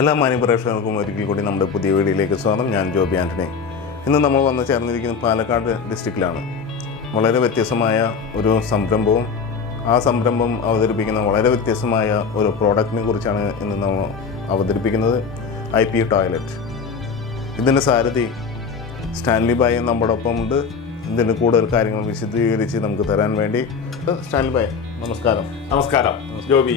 എല്ലാ മാന്യപ്രേക്ഷകർക്കും ഒരിക്കൽ കൂടി നമ്മുടെ പുതിയ വീഡിയോയിലേക്ക് സ്വാഗതം. ഞാൻ ജോബി ആൻ്റണി. ഇന്ന് നമ്മൾ വന്ന് ചേർന്നിരിക്കുന്നത് പാലക്കാട് ഡിസ്ട്രിക്റ്റിലാണ്. വളരെ വ്യത്യസ്തമായ ഒരു സംരംഭവും ആ സംരംഭം അവതരിപ്പിക്കുന്ന വളരെ വ്യത്യസ്തമായ ഒരു പ്രോഡക്റ്റിനെ കുറിച്ചാണ് ഇന്ന് നമ്മൾ അവതരിപ്പിക്കുന്നത്. IP toilet. ഇതിൻ്റെ സാരഥി സ്റ്റാൻലി ബായ് നമ്മുടെ ഒപ്പം ഉണ്ട്. ഇതിന് കൂടുതൽ കാര്യങ്ങൾ വിശദീകരിച്ച് നമുക്ക് തരാൻ വേണ്ടി സ്റ്റാൻലി ബായ്, നമസ്കാരം. നമസ്കാരം ജോബി.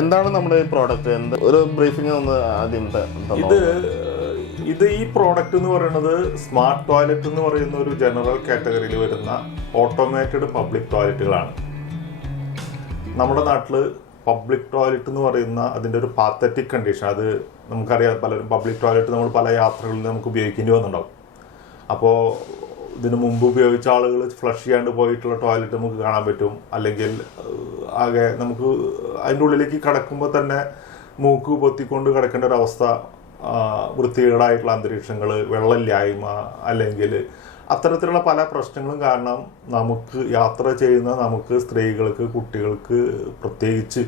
എന്താണ് നമ്മുടെ ഈ പ്രോഡക്റ്റ്? ഒരു ബ്രീഫിംഗ് ഒന്ന് ആദ്യം ഇത് ഈ പ്രോഡക്റ്റ് എന്ന് പറയുന്നത് സ്മാർട്ട് ടോയ്ലറ്റ് എന്ന് പറയുന്ന ഒരു ജനറൽ കാറ്റഗറിയിൽ വരുന്ന ഓട്ടോമേറ്റഡ് പബ്ലിക് ടോയ്ലറ്റുകളാണ്. നമ്മുടെ നാട്ടിൽ പബ്ലിക് ടോയ്ലറ്റ് എന്ന് പറയുന്ന അതിൻ്റെ ഒരു പാത്തറ്റിക് കണ്ടീഷൻ, അത് നമുക്കറിയാം. പലരും പബ്ലിക് ടോയ്ലറ്റ് നമ്മൾ പല യാത്രകളിൽ നമുക്ക് ഉപയോഗിക്കേണ്ടി വന്നിട്ടുണ്ടാവും. അപ്പോൾ ഇതിനു മുമ്പ് ഉപയോഗിച്ച ആളുകൾ ഫ്ലഷ് ചെയ്യാണ്ട് പോയിട്ടുള്ള ടോയ്ലറ്റ് നമുക്ക് കാണാൻ പറ്റും. അല്ലെങ്കിൽ ആകെ നമുക്ക് അതിൻ്റെ ഉള്ളിലേക്ക് കിടക്കുമ്പോൾ തന്നെ മൂക്ക് പൊത്തിക്കൊണ്ട് കിടക്കേണ്ട ഒരു അവസ്ഥ, വൃത്തികേടായിട്ടുള്ള അന്തരീക്ഷങ്ങൾ, വെള്ളമില്ലായ്മ, അല്ലെങ്കിൽ അത്തരത്തിലുള്ള പല പ്രശ്നങ്ങളും കാരണം നമുക്ക് യാത്ര ചെയ്യുന്ന നമുക്ക് സ്ത്രീകൾക്ക്, കുട്ടികൾക്ക് പ്രത്യേകിച്ച്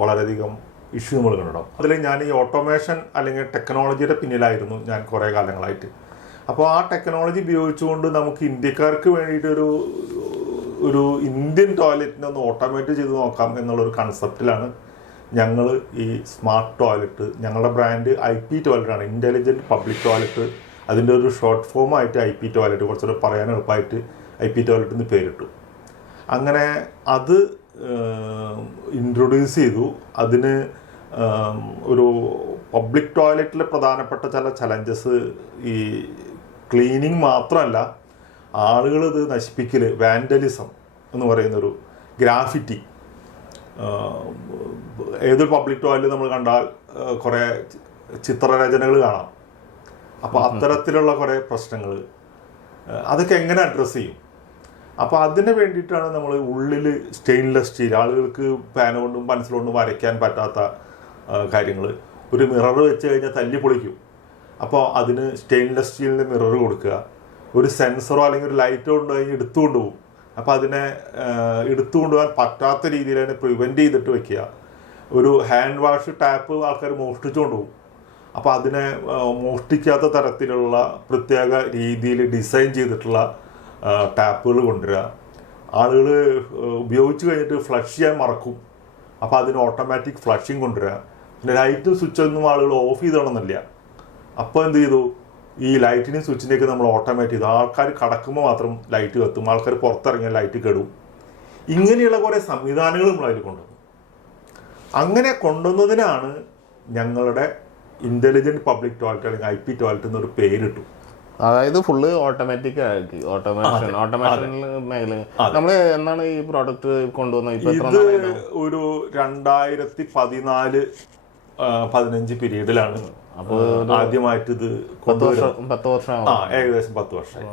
വളരെയധികം ഇഷ്യൂ നമ്മൾ കണ്ടിട്ടുണ്ടാവും. അതിൽ ഞാൻ ഈ ഓട്ടോമേഷൻ അല്ലെങ്കിൽ ടെക്നോളജിയുടെ പിന്നിലായിരുന്നു ഞാൻ കുറേ കാലങ്ങളായിട്ട്. അപ്പോൾ ആ ടെക്നോളജി ഉപയോഗിച്ചുകൊണ്ട് നമുക്ക് ഇന്ത്യക്കാർക്ക് വേണ്ടിയിട്ടൊരു ഇന്ത്യൻ ടോയ്ലറ്റിനെ ഒന്ന് ഓട്ടോമേറ്റ് ചെയ്ത് നോക്കാം എന്നുള്ളൊരു കൺസെപ്റ്റിലാണ് ഞങ്ങൾ ഈ സ്മാർട്ട് ടോയ്ലറ്റ്, ഞങ്ങളുടെ ബ്രാൻഡ് IP ടോയ്ലറ്റാണ്, ഇൻ്റലിജൻറ്റ് പബ്ലിക് ടോയ്ലറ്റ്. അതിൻ്റെ ഒരു ഷോർട്ട് ഫോമായിട്ട് IP ടോയ്ലറ്റ്, കുറച്ചുകൂടെ പറയാൻ എളുപ്പമായിട്ട് IP ടോയ്ലറ്റ് എന്ന് പേരിട്ടു. അങ്ങനെ അത് ഇൻട്രൊഡ്യൂസ് ചെയ്തു. അതിന് ഒരു പബ്ലിക് ടോയ്ലറ്റിലെ പ്രധാനപ്പെട്ട ചില ചലഞ്ചസ്, ഈ ക്ലീനിങ് മാത്രമല്ല, ആളുകൾ ഇത് നശിപ്പിക്കൽ, വാൻഡലിസം എന്ന് പറയുന്നൊരു ഗ്രാഫിറ്റി. ഏതൊരു പബ്ലിക് ടോയ്ലറ്റ് നമ്മൾ കണ്ടാൽ കുറേ ചിത്രരചനകൾ കാണാം. അപ്പോൾ അത്തരത്തിലുള്ള കുറേ പ്രശ്നങ്ങൾ അതൊക്കെ എങ്ങനെ അഡ്രസ്സ് ചെയ്യും? അപ്പോൾ അതിന് വേണ്ടിയിട്ടാണ് നമ്മൾ ഉള്ളിൽ സ്റ്റെയിൻലെസ് സ്റ്റീൽ, ആളുകൾക്ക് പാന കൊണ്ടും പെൻസിൽ കൊണ്ടും വരയ്ക്കാൻ പറ്റാത്ത കാര്യങ്ങൾ, ഒരു മിറർ വെച്ച് കഴിഞ്ഞാൽ തല്ലി പൊളിക്കും. അപ്പോൾ അതിന് സ്റ്റെയിൻലെസ് സ്റ്റീലിൻ്റെ മിറർ കൊടുക്കുക. ഒരു സെൻസറോ അല്ലെങ്കിൽ ഒരു ലൈറ്റോ കൊണ്ട് കഴിഞ്ഞ് എടുത്തുകൊണ്ട് പോകും. അപ്പോൾ അതിനെ എടുത്തുകൊണ്ടുപോകാൻ പറ്റാത്ത രീതിയിൽ അതിനെ പ്രിവെൻറ്റ് ചെയ്തിട്ട് വെക്കുക. ഒരു ഹാൻഡ് വാഷ് ടാപ്പ് ആൾക്കാർ മോഷ്ടിച്ചുകൊണ്ട് പോകും. അപ്പോൾ അതിനെ മോഷ്ടിക്കാത്ത തരത്തിലുള്ള പ്രത്യേക രീതിയിൽ ഡിസൈൻ ചെയ്തിട്ടുള്ള ടാപ്പുകൾ കൊണ്ടുവരിക. ആളുകൾ ഉപയോഗിച്ച് കഴിഞ്ഞിട്ട് ഫ്ലഷ് ചെയ്യാൻ മറക്കും. അപ്പോൾ അതിന് ഓട്ടോമാറ്റിക് ഫ്ലഷിങ് കൊണ്ടുവരിക. പിന്നെ ലൈറ്റ് സ്വിച്ചൊന്നും ആളുകൾ ഓഫ് ചെയ്തോണമെന്നില്ല. അപ്പോൾ എന്ത് ചെയ്തു, ഈ ലൈറ്റിനെയും സ്വിച്ചിനെയൊക്കെ നമ്മൾ ഓട്ടോമാറ്റ് ചെയ്തു. ആൾക്കാർ കടക്കുമ്പോൾ മാത്രം ലൈറ്റ് കത്തും, ആൾക്കാർ പുറത്തിറങ്ങിയാൽ ലൈറ്റ് കെടും. ഇങ്ങനെയുള്ള കുറേ സംവിധാനങ്ങൾ നമ്മൾ അതിൽ കൊണ്ടുവന്നു. അങ്ങനെ കൊണ്ടുവന്നതിനാണ് ഞങ്ങളുടെ ഇൻ്റലിജൻറ്റ് പബ്ലിക് ടോയ്ലറ്റ് അല്ലെങ്കിൽ IP ടോയ്ലറ്റ് എന്നൊരു പേരിട്ടു. അതായത് ഫുള്ള് ഓട്ടോമാറ്റിക് ആക്കി, ഓട്ടോമേഷൻ മേഖല. നമ്മൾ എന്നാണ് ഈ പ്രോഡക്റ്റ് കൊണ്ടുവന്നത്? ഇത് ഒരു 2014-15 പീരീഡിലാണ് അപ്പോൾ ആദ്യമായിട്ട് ഇത് 10 വർഷം, ഏകദേശം 10 വർഷമായി.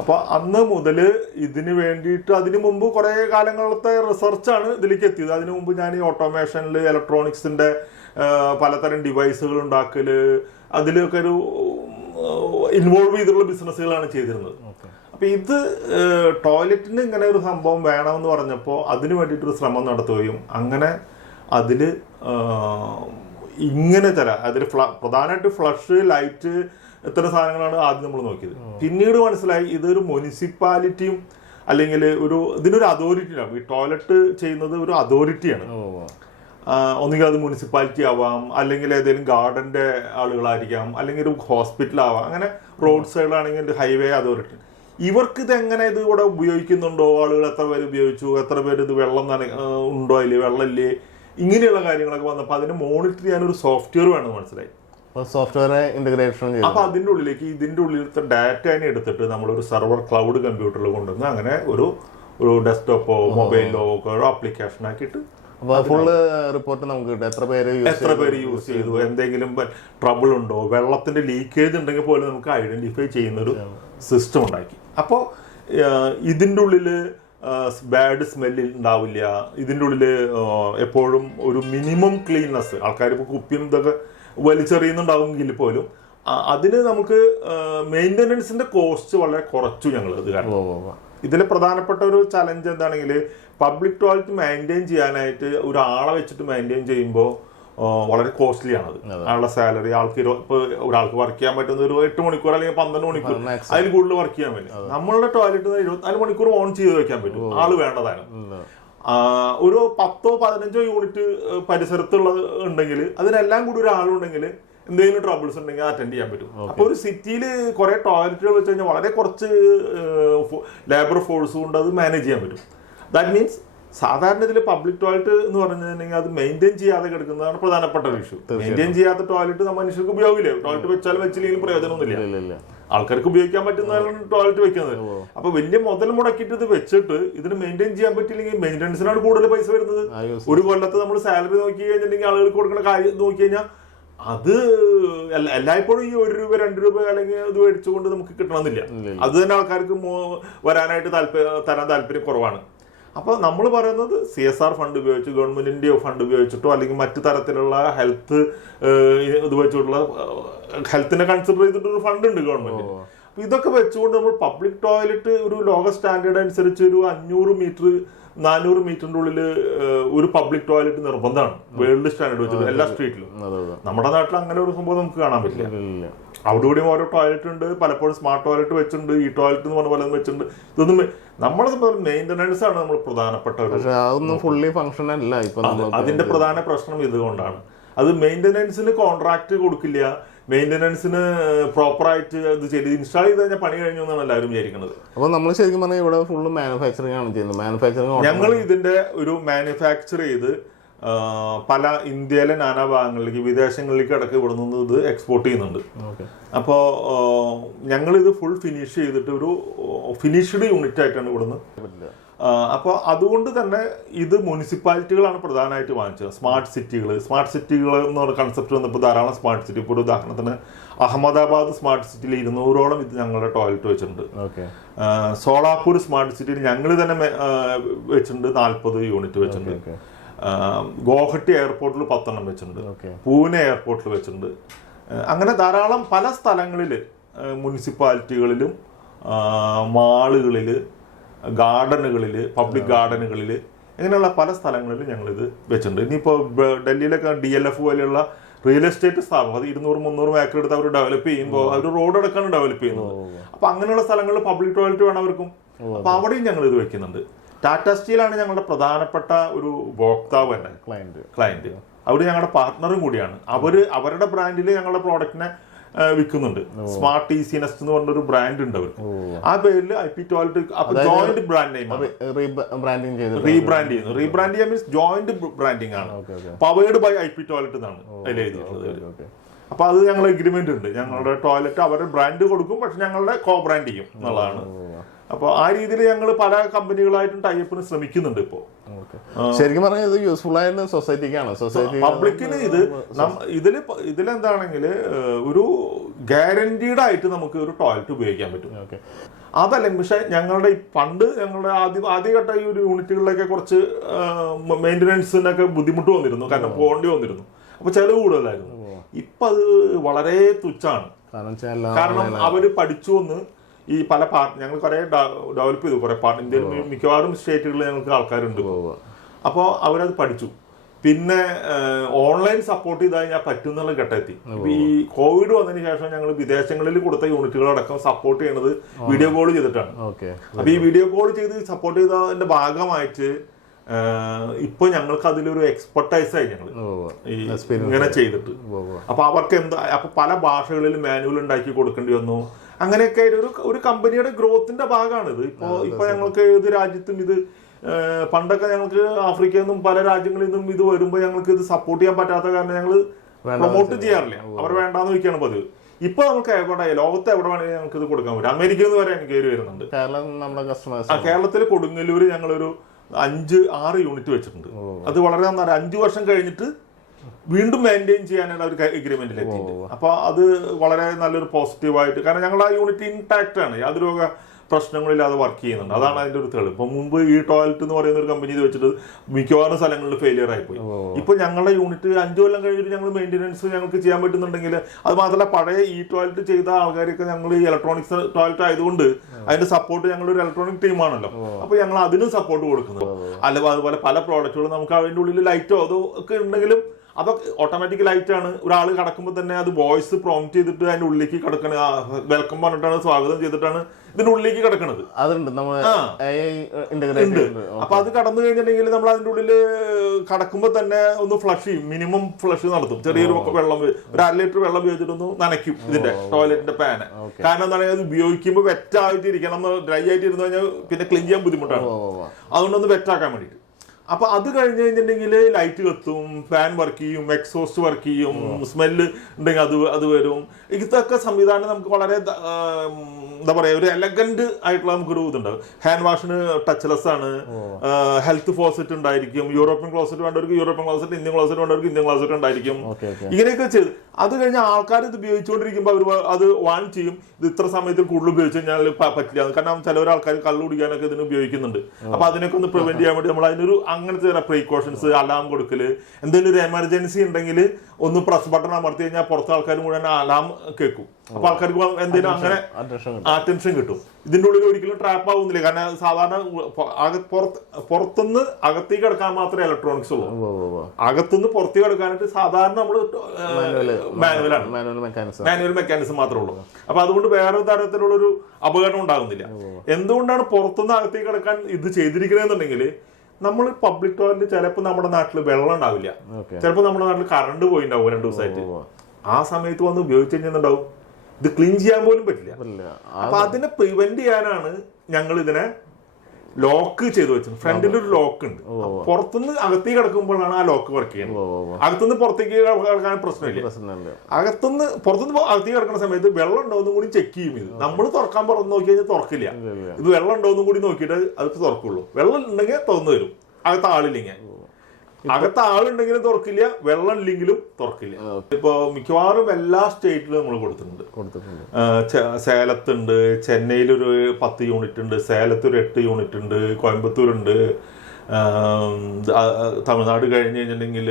അപ്പോൾ അന്ന് മുതൽ ഇതിന് വേണ്ടിയിട്ട്, അതിന് മുമ്പ് കുറേ കാലങ്ങളത്തെ റിസർച്ചാണ് ഇതിലേക്ക് എത്തിയത്. അതിനു മുമ്പ് ഞാൻ ഈ ഓട്ടോമേഷനിൽ ഇലക്ട്രോണിക്സിൻ്റെ പലതരം ഡിവൈസുകൾ ഉണ്ടാക്കൽ, അതിലൊക്കെ ഒരു ഇൻവോൾവ് ചെയ്തിട്ടുള്ള ബിസിനസ്സുകളാണ് ചെയ്തിരുന്നത്. അപ്പോൾ ഇത് ടോയ്ലറ്റിന് ഇങ്ങനെ ഒരു സംഭവം വേണമെന്ന് പറഞ്ഞപ്പോൾ അതിന് വേണ്ടിയിട്ടൊരു ശ്രമം നടത്തുകയും അങ്ങനെ അതിൽ ഇങ്ങനെ അതിൽ പ്രധാനമായിട്ട് ഫ്ലഷ്, ലൈറ്റ്, ഇത്തരം സാധനങ്ങളാണ് ആദ്യം നമ്മൾ നോക്കിയത്. പിന്നീട് മനസ്സിലായി ഇതൊരു മുനിസിപ്പാലിറ്റിയും അല്ലെങ്കിൽ ഇതിനൊരു അതോറിറ്റിയാണ്. ഈ ടോയ്ലറ്റ് ചെയ്യുന്നത് ഒരു അതോറിറ്റിയാണ്. ഒന്നുകിൽ അത് മുനിസിപ്പാലിറ്റി ആവാം, അല്ലെങ്കിൽ ഏതെങ്കിലും ഗാർഡൻ്റെ ആളുകളായിരിക്കാം, അല്ലെങ്കിൽ ഒരു ഹോസ്പിറ്റലാവാം. അങ്ങനെ റോഡ് സൈഡിലാണെങ്കിൽ ഹൈവേ അതോറിറ്റി. ഇവർക്ക് ഇതെങ്ങനെ ഇത് ഇവിടെ ഉപയോഗിക്കുന്നുണ്ടോ, ആളുകൾ എത്ര പേര് ഉപയോഗിച്ചു, എത്ര പേര് ഇത് വെള്ളം ഉണ്ടോ അതിൽ, വെള്ളമില്ലേ, ഇങ്ങനെയുള്ള കാര്യങ്ങളൊക്കെ വന്നപ്പോൾ അതിന് മോണിറ്റർ ചെയ്യാനൊരു സോഫ്റ്റ്വെയർ വേണമെന്ന് മനസ്സിലായി. Software integration. അപ്പോൾ അതിൻ്റെ ഉള്ളിലേക്ക് ഇതിൻ്റെ ഉള്ളിലത്തെ ഡാറ്റനെ എടുത്തിട്ട് നമ്മളൊരു സെർവർ ക്ലൗഡ് കമ്പ്യൂട്ടറിൽ കൊണ്ടുവന്ന് അങ്ങനെ ഒരു ഡെസ്ക്ടോപ്പോ മൊബൈലോ ഒക്കെ ഒരു ആപ്ലിക്കേഷൻ ആക്കിയിട്ട് ഫുള്ള് റിപ്പോർട്ട് നമുക്ക് കിട്ടും. എത്ര പേര് യൂസ് ചെയ്തു, എന്തെങ്കിലും ട്രബിൾ ഉണ്ടോ, വെള്ളത്തിന്റെ ലീക്കേജ് ഉണ്ടെങ്കിൽ പോലും നമുക്ക് ഐഡന്റിഫൈ ചെയ്യുന്നൊരു സിസ്റ്റം ഉണ്ടാക്കി. അപ്പോൾ ഇതിൻ്റെ ഉള്ളിൽ ബാഡ് സ്മെല്ല് ഉണ്ടാവില്ല. ഇതിൻ്റെ ഉള്ളിൽ എപ്പോഴും ഒരു മിനിമം ക്ലീൻനെസ്, ആൾക്കാർ ഇപ്പോൾ കുപ്പിയും ഇതൊക്കെ വലിച്ചെറിയുന്നുണ്ടാവുമെങ്കിൽ പോലും അതിന് നമുക്ക് മെയിൻ്റനൻസിന്റെ കോസ്റ്റ് വളരെ കുറച്ചു ഞങ്ങൾ. ഇത് കാരണം ഇതിലെ പ്രധാനപ്പെട്ട ഒരു ചലഞ്ച് എന്താണെങ്കിൽ പബ്ലിക് ടോയ്ലറ്റ് മെയിൻറ്റെയിൻ ചെയ്യാനായിട്ട് ഒരാളെ വെച്ചിട്ട് മെയിൻറ്റെയിൻ ചെയ്യുമ്പോൾ വളരെ കോസ്റ്റ്ലി ആണത്. ആളുടെ സാലറി ആൾക്ക് ഇപ്പോൾ ഒരാൾക്ക് വർക്ക് ചെയ്യാൻ പറ്റുന്ന ഒരു 8 മണിക്കൂർ അല്ലെങ്കിൽ 12 മണിക്കൂർ അതിൽ കൂടുതൽ വർക്ക് ചെയ്യാൻ പറ്റും. നമ്മളുടെ ടോയ്ലറ്റ് 24 മണിക്കൂർ ഓൺ ചെയ്ത് വെക്കാൻ പറ്റും, ആള് വേണ്ടതാണ്. ഒരു 10-15 യൂണിറ്റ് പരിസരത്തുള്ളത് ഉണ്ടെങ്കിൽ അതിനെല്ലാം കൂടി ഒരാളുണ്ടെങ്കിൽ എന്തെങ്കിലും ട്രബിൾസ് ഉണ്ടെങ്കിൽ അറ്റൻഡ് ചെയ്യാൻ പറ്റും. അപ്പൊ ഒരു സിറ്റിയിൽ കുറെ ടോയ്ലറ്റുകൾ വെച്ച് കഴിഞ്ഞാൽ വളരെ കുറച്ച് ലേബർ ഫോഴ്സ് കൊണ്ട് അത് മാനേജ് ചെയ്യാൻ പറ്റും. ദാറ്റ് മീൻസ് സാധാരണ ഇതിൽ പബ്ലിക് ടോയ്ലറ്റ് എന്ന് പറഞ്ഞിട്ടുണ്ടെങ്കിൽ അത് മെയിൻറ്റെയിൻ ചെയ്യാതെ കിടക്കുന്നതാണ് പ്രധാനപ്പെട്ട ഒരു ഇഷ്യൂ. മെയിൻറ്റെയിൻ ചെയ്യാത്ത ടോയ്ലറ്റ് മനുഷ്യർക്ക് ഉപയോഗില്ല. ടോയ്ലറ്റ് വെച്ചാലും വെച്ചില്ലെങ്കിലും പ്രയോജനമൊന്നുമില്ല. ആൾക്കാർക്ക് ഉപയോഗിക്കാൻ പറ്റുന്നതാണ് ടോയ്ലറ്റ് വെക്കുന്നത്. അപ്പൊ വലിയ മുതൽ മുടക്കിയിട്ട് ഇത് വെച്ചിട്ട് ഇതിന് മെയിൻറ്റെയിൻ ചെയ്യാൻ പറ്റില്ലെങ്കിൽ മെയിൻ്റെനൻസിനാണ് കൂടുതൽ പൈസ വരുന്നത്. ഒരു കൊല്ലത്ത് നമ്മൾ സാലറി നോക്കി കഴിഞ്ഞിട്ടുണ്ടെങ്കിൽ ആളുകൾക്ക് കൊടുക്കുന്ന കാര്യം നോക്കി കഴിഞ്ഞാൽ അത് എല്ലായ്പ്പോഴും ഈ 1 രൂപ 2 രൂപ അല്ലെങ്കിൽ ഇത് മേടിച്ചുകൊണ്ട് നമുക്ക് കിട്ടണമെന്നില്ല. അത് തന്നെ ആൾക്കാർക്ക് വരാനായിട്ട് തരാൻ താല്പര്യം കുറവാണ്. അപ്പോൾ നമ്മൾ പറയുന്നത് CSR ഫണ്ട് ഉപയോഗിച്ച് ഗവൺമെന്റിന്റെ ഫണ്ട് ഉപയോഗിച്ചിട്ടോ അല്ലെങ്കിൽ മറ്റു തരത്തിലുള്ള ഹെൽത്ത് ഇത് വെച്ചിട്ടുള്ള ഹെൽത്തിനെ കൺസിഡർ ചെയ്തിട്ടൊരു ഫണ്ട് ഉണ്ട് ഗവൺമെന്റിന്. അപ്പൊ ഇതൊക്കെ വെച്ചുകൊണ്ട് നമ്മൾ പബ്ലിക് ടോയ്ലറ്റ് ഒരു ലോക സ്റ്റാൻഡേർഡ് അനുസരിച്ച് ഒരു 500 മീറ്റർ 400 മീറ്ററിന്റെ ഉള്ളിൽ ഒരു പബ്ലിക് ടോയ്ലറ്റ് നിർബന്ധമാണ് വേൾഡ് സ്റ്റാൻഡേർഡ് വെച്ചിട്ട് എല്ലാ സ്ട്രീറ്റിലും. നമ്മുടെ നാട്ടിൽ അങ്ങനെ ഒരു സംഭവം നമുക്ക് കാണാൻ പറ്റില്ല. അവിടെ കൂടിയും ഓരോ ടോയ്ലറ്റ് ഉണ്ട്, പലപ്പോഴും സ്മാർട്ട് ടോയ്ലറ്റ് വെച്ചിട്ടുണ്ട്, ഈ ടോയ്ലറ്റ് എന്ന് പറഞ്ഞ പലതും വെച്ചിട്ടുണ്ട്. ഇതൊന്നും നമ്മളെ സംബന്ധിച്ച് മെയിൻ്റനൻസ് ആണ് നമ്മൾ പ്രധാനപ്പെട്ട അതിന്റെ പ്രധാന പ്രശ്നം ഇതുകൊണ്ടാണ്. അത് മെയിൻ്റനൻസിന് കോൺട്രാക്ട് കൊടുക്കില്ല, മെയിൻ്റനൻസിന് പ്രോപ്പറായിട്ട് ഇത് ചെയ്ത് ഇൻസ്റ്റാൾ ചെയ്ത് കഴിഞ്ഞാൽ പണി കഴിഞ്ഞു എന്നാണ് എല്ലാവരും വിചാരിക്കുന്നത്. അപ്പോൾ നമ്മൾ ശരിക്കും പറഞ്ഞാൽ ഇവിടെ ഫുള്ള് മാനുഫാക്ചറിങ് ആണ് ചെയ്യുന്നത്. ഞങ്ങൾ ഇതിന്റെ ഒരു മാനുഫാക്ചർ ചെയ്ത് പല ഇന്ത്യയിലെ നാനാ ഭാഗങ്ങളിലേക്ക് വിദേശങ്ങളിലേക്ക് അടക്കം ഇവിടെ നിന്ന് ഇത് എക്സ്പോർട്ട് ചെയ്യുന്നുണ്ട്. അപ്പോൾ ഞങ്ങളിത് ഫുൾ ഫിനിഷ് ചെയ്തിട്ട് ഒരു ഫിനിഷ്ഡ് യൂണിറ്റ് ആയിട്ടാണ് ഇവിടുന്ന്. അപ്പോൾ അതുകൊണ്ട് തന്നെ ഇത് മുനിസിപ്പാലിറ്റികളാണ് പ്രധാനമായിട്ട് വാങ്ങിച്ചത്. സ്മാർട്ട് സിറ്റികൾ എന്ന് പറഞ്ഞ കൺസെപ്റ്റ് വന്നപ്പോൾ ധാരാളം സ്മാർട്ട് സിറ്റി. ഇപ്പോൾ ഉദാഹരണത്തിന് അഹമ്മദാബാദ് സ്മാർട്ട് സിറ്റിയിൽ 200ഓളം ഇത് ഞങ്ങളുടെ ടോയ്ലറ്റ് വെച്ചിട്ടുണ്ട്. സോളാപൂർ സ്മാർട്ട് സിറ്റിയിൽ ഞങ്ങൾ തന്നെ വെച്ചിട്ടുണ്ട് 40 യൂണിറ്റ് വെച്ചിട്ടുണ്ട്. ഗോഹട്ടി എയർപോർട്ടിൽ 10 വെച്ചിട്ടുണ്ട്. പൂനെ എയർപോർട്ടിൽ വെച്ചിട്ടുണ്ട്. അങ്ങനെ ധാരാളം പല സ്ഥലങ്ങളിൽ മുനിസിപ്പാലിറ്റികളിലും മാളുകളിൽ ഗാർഡനുകളിൽ പബ്ലിക് ഗാർഡനുകളിൽ ഇങ്ങനെയുള്ള പല സ്ഥലങ്ങളിലും ഞങ്ങളിത് വെച്ചിട്ടുണ്ട്. ഇനിയിപ്പോൾ ഡൽഹിയിലൊക്കെ DLF പോലെയുള്ള റിയൽ എസ്റ്റേറ്റ് സ്ഥാപനം അത് 200-300 ഏക്കർ എടുത്ത് അവർ ഡെവലപ്പ് ചെയ്യുമ്പോൾ അവർ റോഡ് അടക്കമാണ് ഡെവലപ്പ് ചെയ്യുന്നത്. അപ്പോൾ അങ്ങനെയുള്ള സ്ഥലങ്ങളിൽ പബ്ലിക് ടോയ്ലറ്റ് വേണവർക്കും. അപ്പോൾ അവിടെയും ഞങ്ങൾ ഇത് വെക്കുന്നുണ്ട്. ടാറ്റ സ്റ്റീലാണ് ഞങ്ങളുടെ പ്രധാനപ്പെട്ട ഒരു ഉപഭോക്താവ് തന്നെ, ക്ലയന്റ്. അവർ ഞങ്ങളുടെ പാർട്ട്ണറും കൂടിയാണ്. അവരുടെ ബ്രാൻഡിൽ ഞങ്ങളുടെ പ്രോഡക്റ്റിനെ വിൽക്കുന്നുണ്ട്. സ്മാർട്ട് ഈസി നെസ്റ്റ് എന്ന് പറഞ്ഞൊരു ബ്രാൻഡ് ഉണ്ട് അവർക്ക്. ആ പേരിൽ IP toilet joint brand name rebrand ചെയ്യുന്നു. റീബ്രാൻഡ് ചെയ്യാൻ മീൻസ് ജോയിന്റ് ബ്രാൻഡിങ് ആണ്. പവേർഡ് ബൈ IP ടോയ്ലറ്റ് എന്നാണ് അതിൽ എഴുതിയിട്ടുള്ളത്. അപ്പൊ അത് ഞങ്ങൾ എഗ്രിമെന്റ് ഉണ്ട്. ഞങ്ങളുടെ ടോയ്ലറ്റ് അവരുടെ ബ്രാൻഡ് കൊടുക്കും, പക്ഷെ ഞങ്ങളുടെ കോ ബ്രാൻഡ് ചെയ്യും എന്നുള്ളതാണ്. അപ്പോൾ ആ രീതിയിൽ ഞങ്ങൾ പല കമ്പനികളായിട്ടും ടൈപ്പിന് ശ്രമിക്കുന്നുണ്ട്. ഇപ്പോൾ ശരിക്കും പറഞ്ഞാൽ ഇത് യൂസ്ഫുൾ ആയിരുന്ന സൊസൈറ്റിക്കാണ്, പബ്ലിക്കിന് ഇതിലെന്താണെങ്കിൽ ഒരു ഗ്യാരണ്ടീഡ് ആയിട്ട് നമുക്ക് ഒരു ടോയ്ലറ്റ് ഉപയോഗിക്കാൻ പറ്റും. അതല്ലെങ്കിൽ പക്ഷെ ഞങ്ങളുടെ ഞങ്ങളുടെ ആദ്യഘട്ട ഈ ഒരു യൂണിറ്റുകളിലൊക്കെ കുറച്ച് മെയിൻ്റനൻസിനൊക്കെ ബുദ്ധിമുട്ട് വന്നിരുന്നു, കാരണം പോകേണ്ടി വന്നിരുന്നു. അപ്പോൾ ചെലവ് കൂടുതലായിരുന്നു. ഇപ്പം അത് വളരെ തുച്ഛമാണ്. കാരണം അവര് പഠിച്ചു വന്ന് ഈ പല ഞങ്ങൾ കുറെ ഡെവലപ്പ് ചെയ്തു, കുറെ ഇന്ത്യയിൽ മിക്കവാറും സ്റ്റേറ്റുകളിൽ ഞങ്ങൾക്ക് ആൾക്കാരുണ്ട്. അപ്പോൾ അവരത് പഠിച്ചു. പിന്നെ ഓൺലൈൻ സപ്പോർട്ട് ചെയ്ത് കഴിഞ്ഞാൽ പറ്റും എന്നുള്ള ഘട്ടമെത്തി. ഈ കോവിഡ് വന്നതിന് ശേഷം ഞങ്ങൾ വിദേശങ്ങളിൽ കൊടുത്ത യൂണിറ്റുകളടക്കം സപ്പോർട്ട് ചെയ്യുന്നത് വീഡിയോ കോൾ ചെയ്തിട്ടാണ്. അപ്പൊ ഈ വീഡിയോ കോൾ ചെയ്ത് സപ്പോർട്ട് ചെയ്തതിന്റെ ഭാഗമായിട്ട് ഇപ്പൊ ഞങ്ങൾക്ക് അതിലൊരു എക്സ്പെർട്ടൈസ് ആയി ഞങ്ങൾ ഇങ്ങനെ ചെയ്തിട്ട്. അപ്പൊ അവർക്ക് അപ്പൊ പല ഭാഷകളിൽ മാനുവൽ ഉണ്ടാക്കി കൊടുക്കേണ്ടി വന്നു. അങ്ങനെയൊക്കെ ഒരു കമ്പനിയുടെ ഗ്രോത്തിന്റെ ഭാഗമാണിത്. ഇപ്പൊ ഞങ്ങൾക്ക് ഏത് രാജ്യത്തും ഇത് പണ്ടൊക്കെ ഞങ്ങൾക്ക് ആഫ്രിക്കയിൽ നിന്നും പല രാജ്യങ്ങളിൽ നിന്നും ഇത് വരുമ്പോൾ ഞങ്ങൾക്ക് ഇത് സപ്പോർട്ട് ചെയ്യാൻ പറ്റാത്ത കാരണം ഞങ്ങൾ പ്രൊമോട്ട് ചെയ്യാറില്ല. അവർ വേണ്ടാന്ന് വെക്കുകയാണ് പതിവ്. ഇപ്പൊ നമുക്ക് എവിടെ ലോകത്ത് എവിടെ വേണമെങ്കിൽ ഞങ്ങൾക്ക് ഇത് കൊടുക്കാൻ പറ്റും. അമേരിക്കയിൽ നിന്ന് വരെ എനിക്ക് കയറി വരുന്നുണ്ട്. കേരളത്തിൽ കൊടുങ്ങല്ലൂര് ഞങ്ങളൊരു 5-6 യൂണിറ്റ് വെച്ചിട്ടുണ്ട്. അത് വളരെ നന്നായി 5 വർഷം കഴിഞ്ഞിട്ട് വീണ്ടും മെയിൻറ്റെയിൻ ചെയ്യാനുള്ള ഒരു എഗ്രിമെന്റിൽ എത്തിയിട്ടുണ്ട്. അപ്പൊ അത് വളരെ നല്ലൊരു പോസിറ്റീവായിട്ട്, കാരണം ഞങ്ങളുടെ ആ യൂണിറ്റ് ഇൻടാക്ട് ആണ്, യാതൊരു പ്രശ്നങ്ങളില്ലാതെ വർക്ക് ചെയ്യുന്നുണ്ട്. അതാണ് അതിന്റെ ഒരു തെളിവ്. ഇപ്പൊ മുമ്പ് ഈ ടോയ്ലറ്റ് എന്ന് പറയുന്ന ഒരു കമ്പനി ഇത് വെച്ചിട്ട് മിക്കവാറും സ്ഥലങ്ങളിൽ ഫെയിലിയർ ആയിപ്പോയി. ഇപ്പൊ ഞങ്ങളുടെ യൂണിറ്റ് 5 കൊല്ലം കഴിഞ്ഞിട്ട് ഞങ്ങൾ മെയിൻ്റെനൻസ് ഞങ്ങൾക്ക് ചെയ്യാൻ പറ്റുന്നുണ്ടെങ്കിൽ, അത് മാത്രമല്ല പഴയ ഈ ടോയ്ലറ്റ് ചെയ്ത ആൾക്കാരൊക്കെ ഞങ്ങൾ ഈ ഇലക്ട്രോണിക്സ് ടോയ്ലറ്റ് ആയതുകൊണ്ട് അതിന്റെ സപ്പോർട്ട് ഞങ്ങളൊരു ഇലക്ട്രോണിക് ടീമാണല്ലോ. അപ്പൊ ഞങ്ങൾ അതിനും സപ്പോർട്ട് കൊടുക്കുന്നത്. അതുപോലെ പല പ്രോഡക്റ്റുകളും നമുക്ക് അതിൻ്റെ ഉള്ളിൽ ലൈറ്റോ അതോ ഒക്കെ ഉണ്ടെങ്കിലും അതൊക്കെ ഓട്ടോമാറ്റിക് ലൈറ്റാണ്. ഒരാൾ കടക്കുമ്പോൾ തന്നെ അത് വോയിസ് പ്രോംപ്റ്റ് ചെയ്തിട്ട് അതിൻ്റെ ഉള്ളിലേക്ക് കിടക്കണ, വെൽക്കം പറഞ്ഞിട്ടാണ്, സ്വാഗതം ചെയ്തിട്ടാണ് ഇതിന്റെ ഉള്ളിലേക്ക് കിടക്കണത്. അപ്പൊ അത് കടന്നു കഴിഞ്ഞിട്ടുണ്ടെങ്കിൽ നമ്മൾ അതിന്റെ ഉള്ളിൽ കടക്കുമ്പോൾ തന്നെ ഒന്ന് ഫ്ലഷ് ചെയ്യും, മിനിമം ഫ്ലഷ് നടത്തും. ചെറിയൊരു വെള്ളം, ഒരു 1/2 ലിറ്റർ വെള്ളം ഉപയോഗിച്ചിട്ടൊന്ന് നനയ്ക്കും ഇതിന്റെ ടോയ്ലറ്റിന്റെ പാന്. കാരണം എന്താ പറയുക, അത് ഉപയോഗിക്കുമ്പോൾ വെറ്റായിട്ട് ഇരിക്കണം. ഡ്രൈ ആയിട്ട് ഇരുന്ന് കഴിഞ്ഞാൽ പിന്നെ ക്ലീൻ ചെയ്യാൻ ബുദ്ധിമുട്ടാണ്. അതുകൊണ്ടൊന്ന് വെറ്റാക്കാൻ വേണ്ടിയിട്ട്. അപ്പൊ അത് കഴിഞ്ഞ് കഴിഞ്ഞിട്ടുണ്ടെങ്കിൽ ലൈറ്റ് കത്തും, ഫാൻ വർക്ക് ചെയ്യും, എക്സോസ്റ്റ് വർക്ക് ചെയ്യും, സ്മെല്ല് ഉണ്ടെങ്കിൽ അത് വരും. ഇതൊക്കെ സംവിധാനം നമുക്ക് വളരെ എന്താ പറയാ, ഒരു എലഗന്റ് ആയിട്ടുള്ള നമുക്കൊരു ഇതുണ്ടാവും. ഹാൻഡ് വാഷിന് ടച്ച്ലെസ് ആണ്, ഹെൽത്ത് ഫോസറ്റ് ഉണ്ടായിരിക്കും, യൂറോപ്യൻ ക്ലോസറ്റ് വേണ്ടവർക്ക് യൂറോപ്യൻ ക്ലോസറ്റ്, ഇന്ത്യൻ ക്ലോസറ്റ് വേണ്ടവർക്ക് ഇന്ത്യൻ ക്ലോസറ്റ് ഉണ്ടായിരിക്കും. ഇങ്ങനെയൊക്കെ ചെയ്ത് അത് കഴിഞ്ഞ് ആൾക്കാർ ഇത് ഉപയോഗിച്ചുകൊണ്ടിരിക്കുമ്പോൾ അവർ അത് വാൺ ചെയ്യും. ഇത് ഇത്ര സമയത്തിൽ കൂടുതൽ ഉപയോഗിച്ച് കഴിഞ്ഞാൽ പറ്റില്ല. കാരണം ചിലവർ ആൾക്കാർ കള്ളു കുടിക്കാനൊക്കെ ഇതിന് ഉപയോഗിക്കുന്നുണ്ട്. അപ്പൊ അതിനൊക്കെ ഒന്ന് പ്രിവെന്റ് ചെയ്യാൻ വേണ്ടി നമ്മൾ അതിനൊരു അങ്ങനത്തെ പ്രീക്കോഷൻസ്, അലാം കൊടുക്കല്, എന്തെങ്കിലും ഒരു എമർജൻസി ഉണ്ടെങ്കിൽ ഒന്ന് പ്രസ് ബട്ടൺ അമർത്തി കഴിഞ്ഞാൽ പുറത്തെ ആൾക്കാർ മുഴുവൻ അലാം കേൾക്കും. അപ്പൊ ആൾക്കാർക്ക് എന്തെങ്കിലും അങ്ങനെ അറ്റൻഷൻ കിട്ടും. ഇതിന്റെ ഉള്ളിൽ ഒരിക്കലും ട്രാപ്പ് ആവുന്നില്ല. കാരണം സാധാരണ പുറത്തുനിന്ന് അകത്തേക്ക് കിടക്കാൻ മാത്രമേ ഇലക്ട്രോണിക്സ് ഉള്ളൂ. അകത്തുനിന്ന് പുറത്തേക്ക് കിടക്കാനായിട്ട് സാധാരണ നമ്മൾ മാനുവൽ മെക്കാനിസം മാത്രമേ ഉള്ളൂ. അപ്പൊ അതുകൊണ്ട് വേറെ തരത്തിലുള്ളൊരു അപകടം ഉണ്ടാകുന്നില്ല. എന്തുകൊണ്ടാണ് പുറത്തുനിന്ന് അകത്തേക്ക് കിടക്കാൻ ഇത് ചെയ്തിരിക്കുന്നതെന്നുണ്ടെങ്കിൽ, നമ്മൾ പബ്ലിക് ടോയ്ലറ്റ് ചിലപ്പോൾ നമ്മുടെ നാട്ടിൽ വെള്ളം ഉണ്ടാവില്ല, ചിലപ്പോൾ നമ്മുടെ നാട്ടിൽ കറണ്ട് പോയിണ്ടാവും 2 ദിവസമായിട്ട്. ആ സമയത്ത് വന്ന് ഉപയോഗിച്ച് കഴിഞ്ഞിട്ടുണ്ടാവും, ഇത് ക്ലീൻ ചെയ്യാൻ പോലും പറ്റില്ല. അപ്പൊ അതിനെ പ്രിവെന്റ് ചെയ്യാനാണ് ഞങ്ങൾ ഇതിനെ ലോക്ക് ചെയ്ത് വെച്ചത്. ഫ്രണ്ടിൽ ഒരു ലോക്ക് ഉണ്ട്. പുറത്തുനിന്ന് അകത്തേക്ക് കിടക്കുമ്പോഴാണ് ആ ലോക്ക് വർക്ക് ചെയ്യുന്നത്. അകത്തുനിന്ന് പുറത്തേക്ക് കിടക്കാൻ പ്രശ്നമില്ല. പുറത്തുനിന്ന് അകത്തേക്ക് കിടക്കുന്ന സമയത്ത് വെള്ളം ഉണ്ടോന്നും കൂടി ചെക്ക് ചെയ്യും. ഇത് നമ്മൾ തുറക്കാൻ പറഞ്ഞു നോക്കി കഴിഞ്ഞാൽ തുറക്കില്ല. ഇത് വെള്ളം ഉണ്ടോന്നും കൂടി നോക്കിയിട്ട് അത് തുറക്കുള്ളൂ. വെള്ളം ഉണ്ടെങ്കിൽ തുറന്നു വരും. അകത്ത് ആളില്ലെങ്കിൽ, അകത്ത് ആളുണ്ടെങ്കിലും തുറക്കില്ല, വെള്ളം ഇല്ലെങ്കിലും തുറക്കില്ല. ഇപ്പൊ മിക്കവാറും എല്ലാ സ്റ്റേറ്റിലും നമ്മൾ കൊടുത്തിട്ടുണ്ട്. സേലത്തുണ്ട്, ചെന്നൈയിലൊരു 10 യൂണിറ്റ് ഉണ്ട്, സേലത്ത് ഒരു 8 യൂണിറ്റ് ഉണ്ട്, കോയമ്പത്തൂരുണ്ട്, തമിഴ്നാട് കഴിഞ്ഞ് കഴിഞ്ഞിട്ടുണ്ടെങ്കിൽ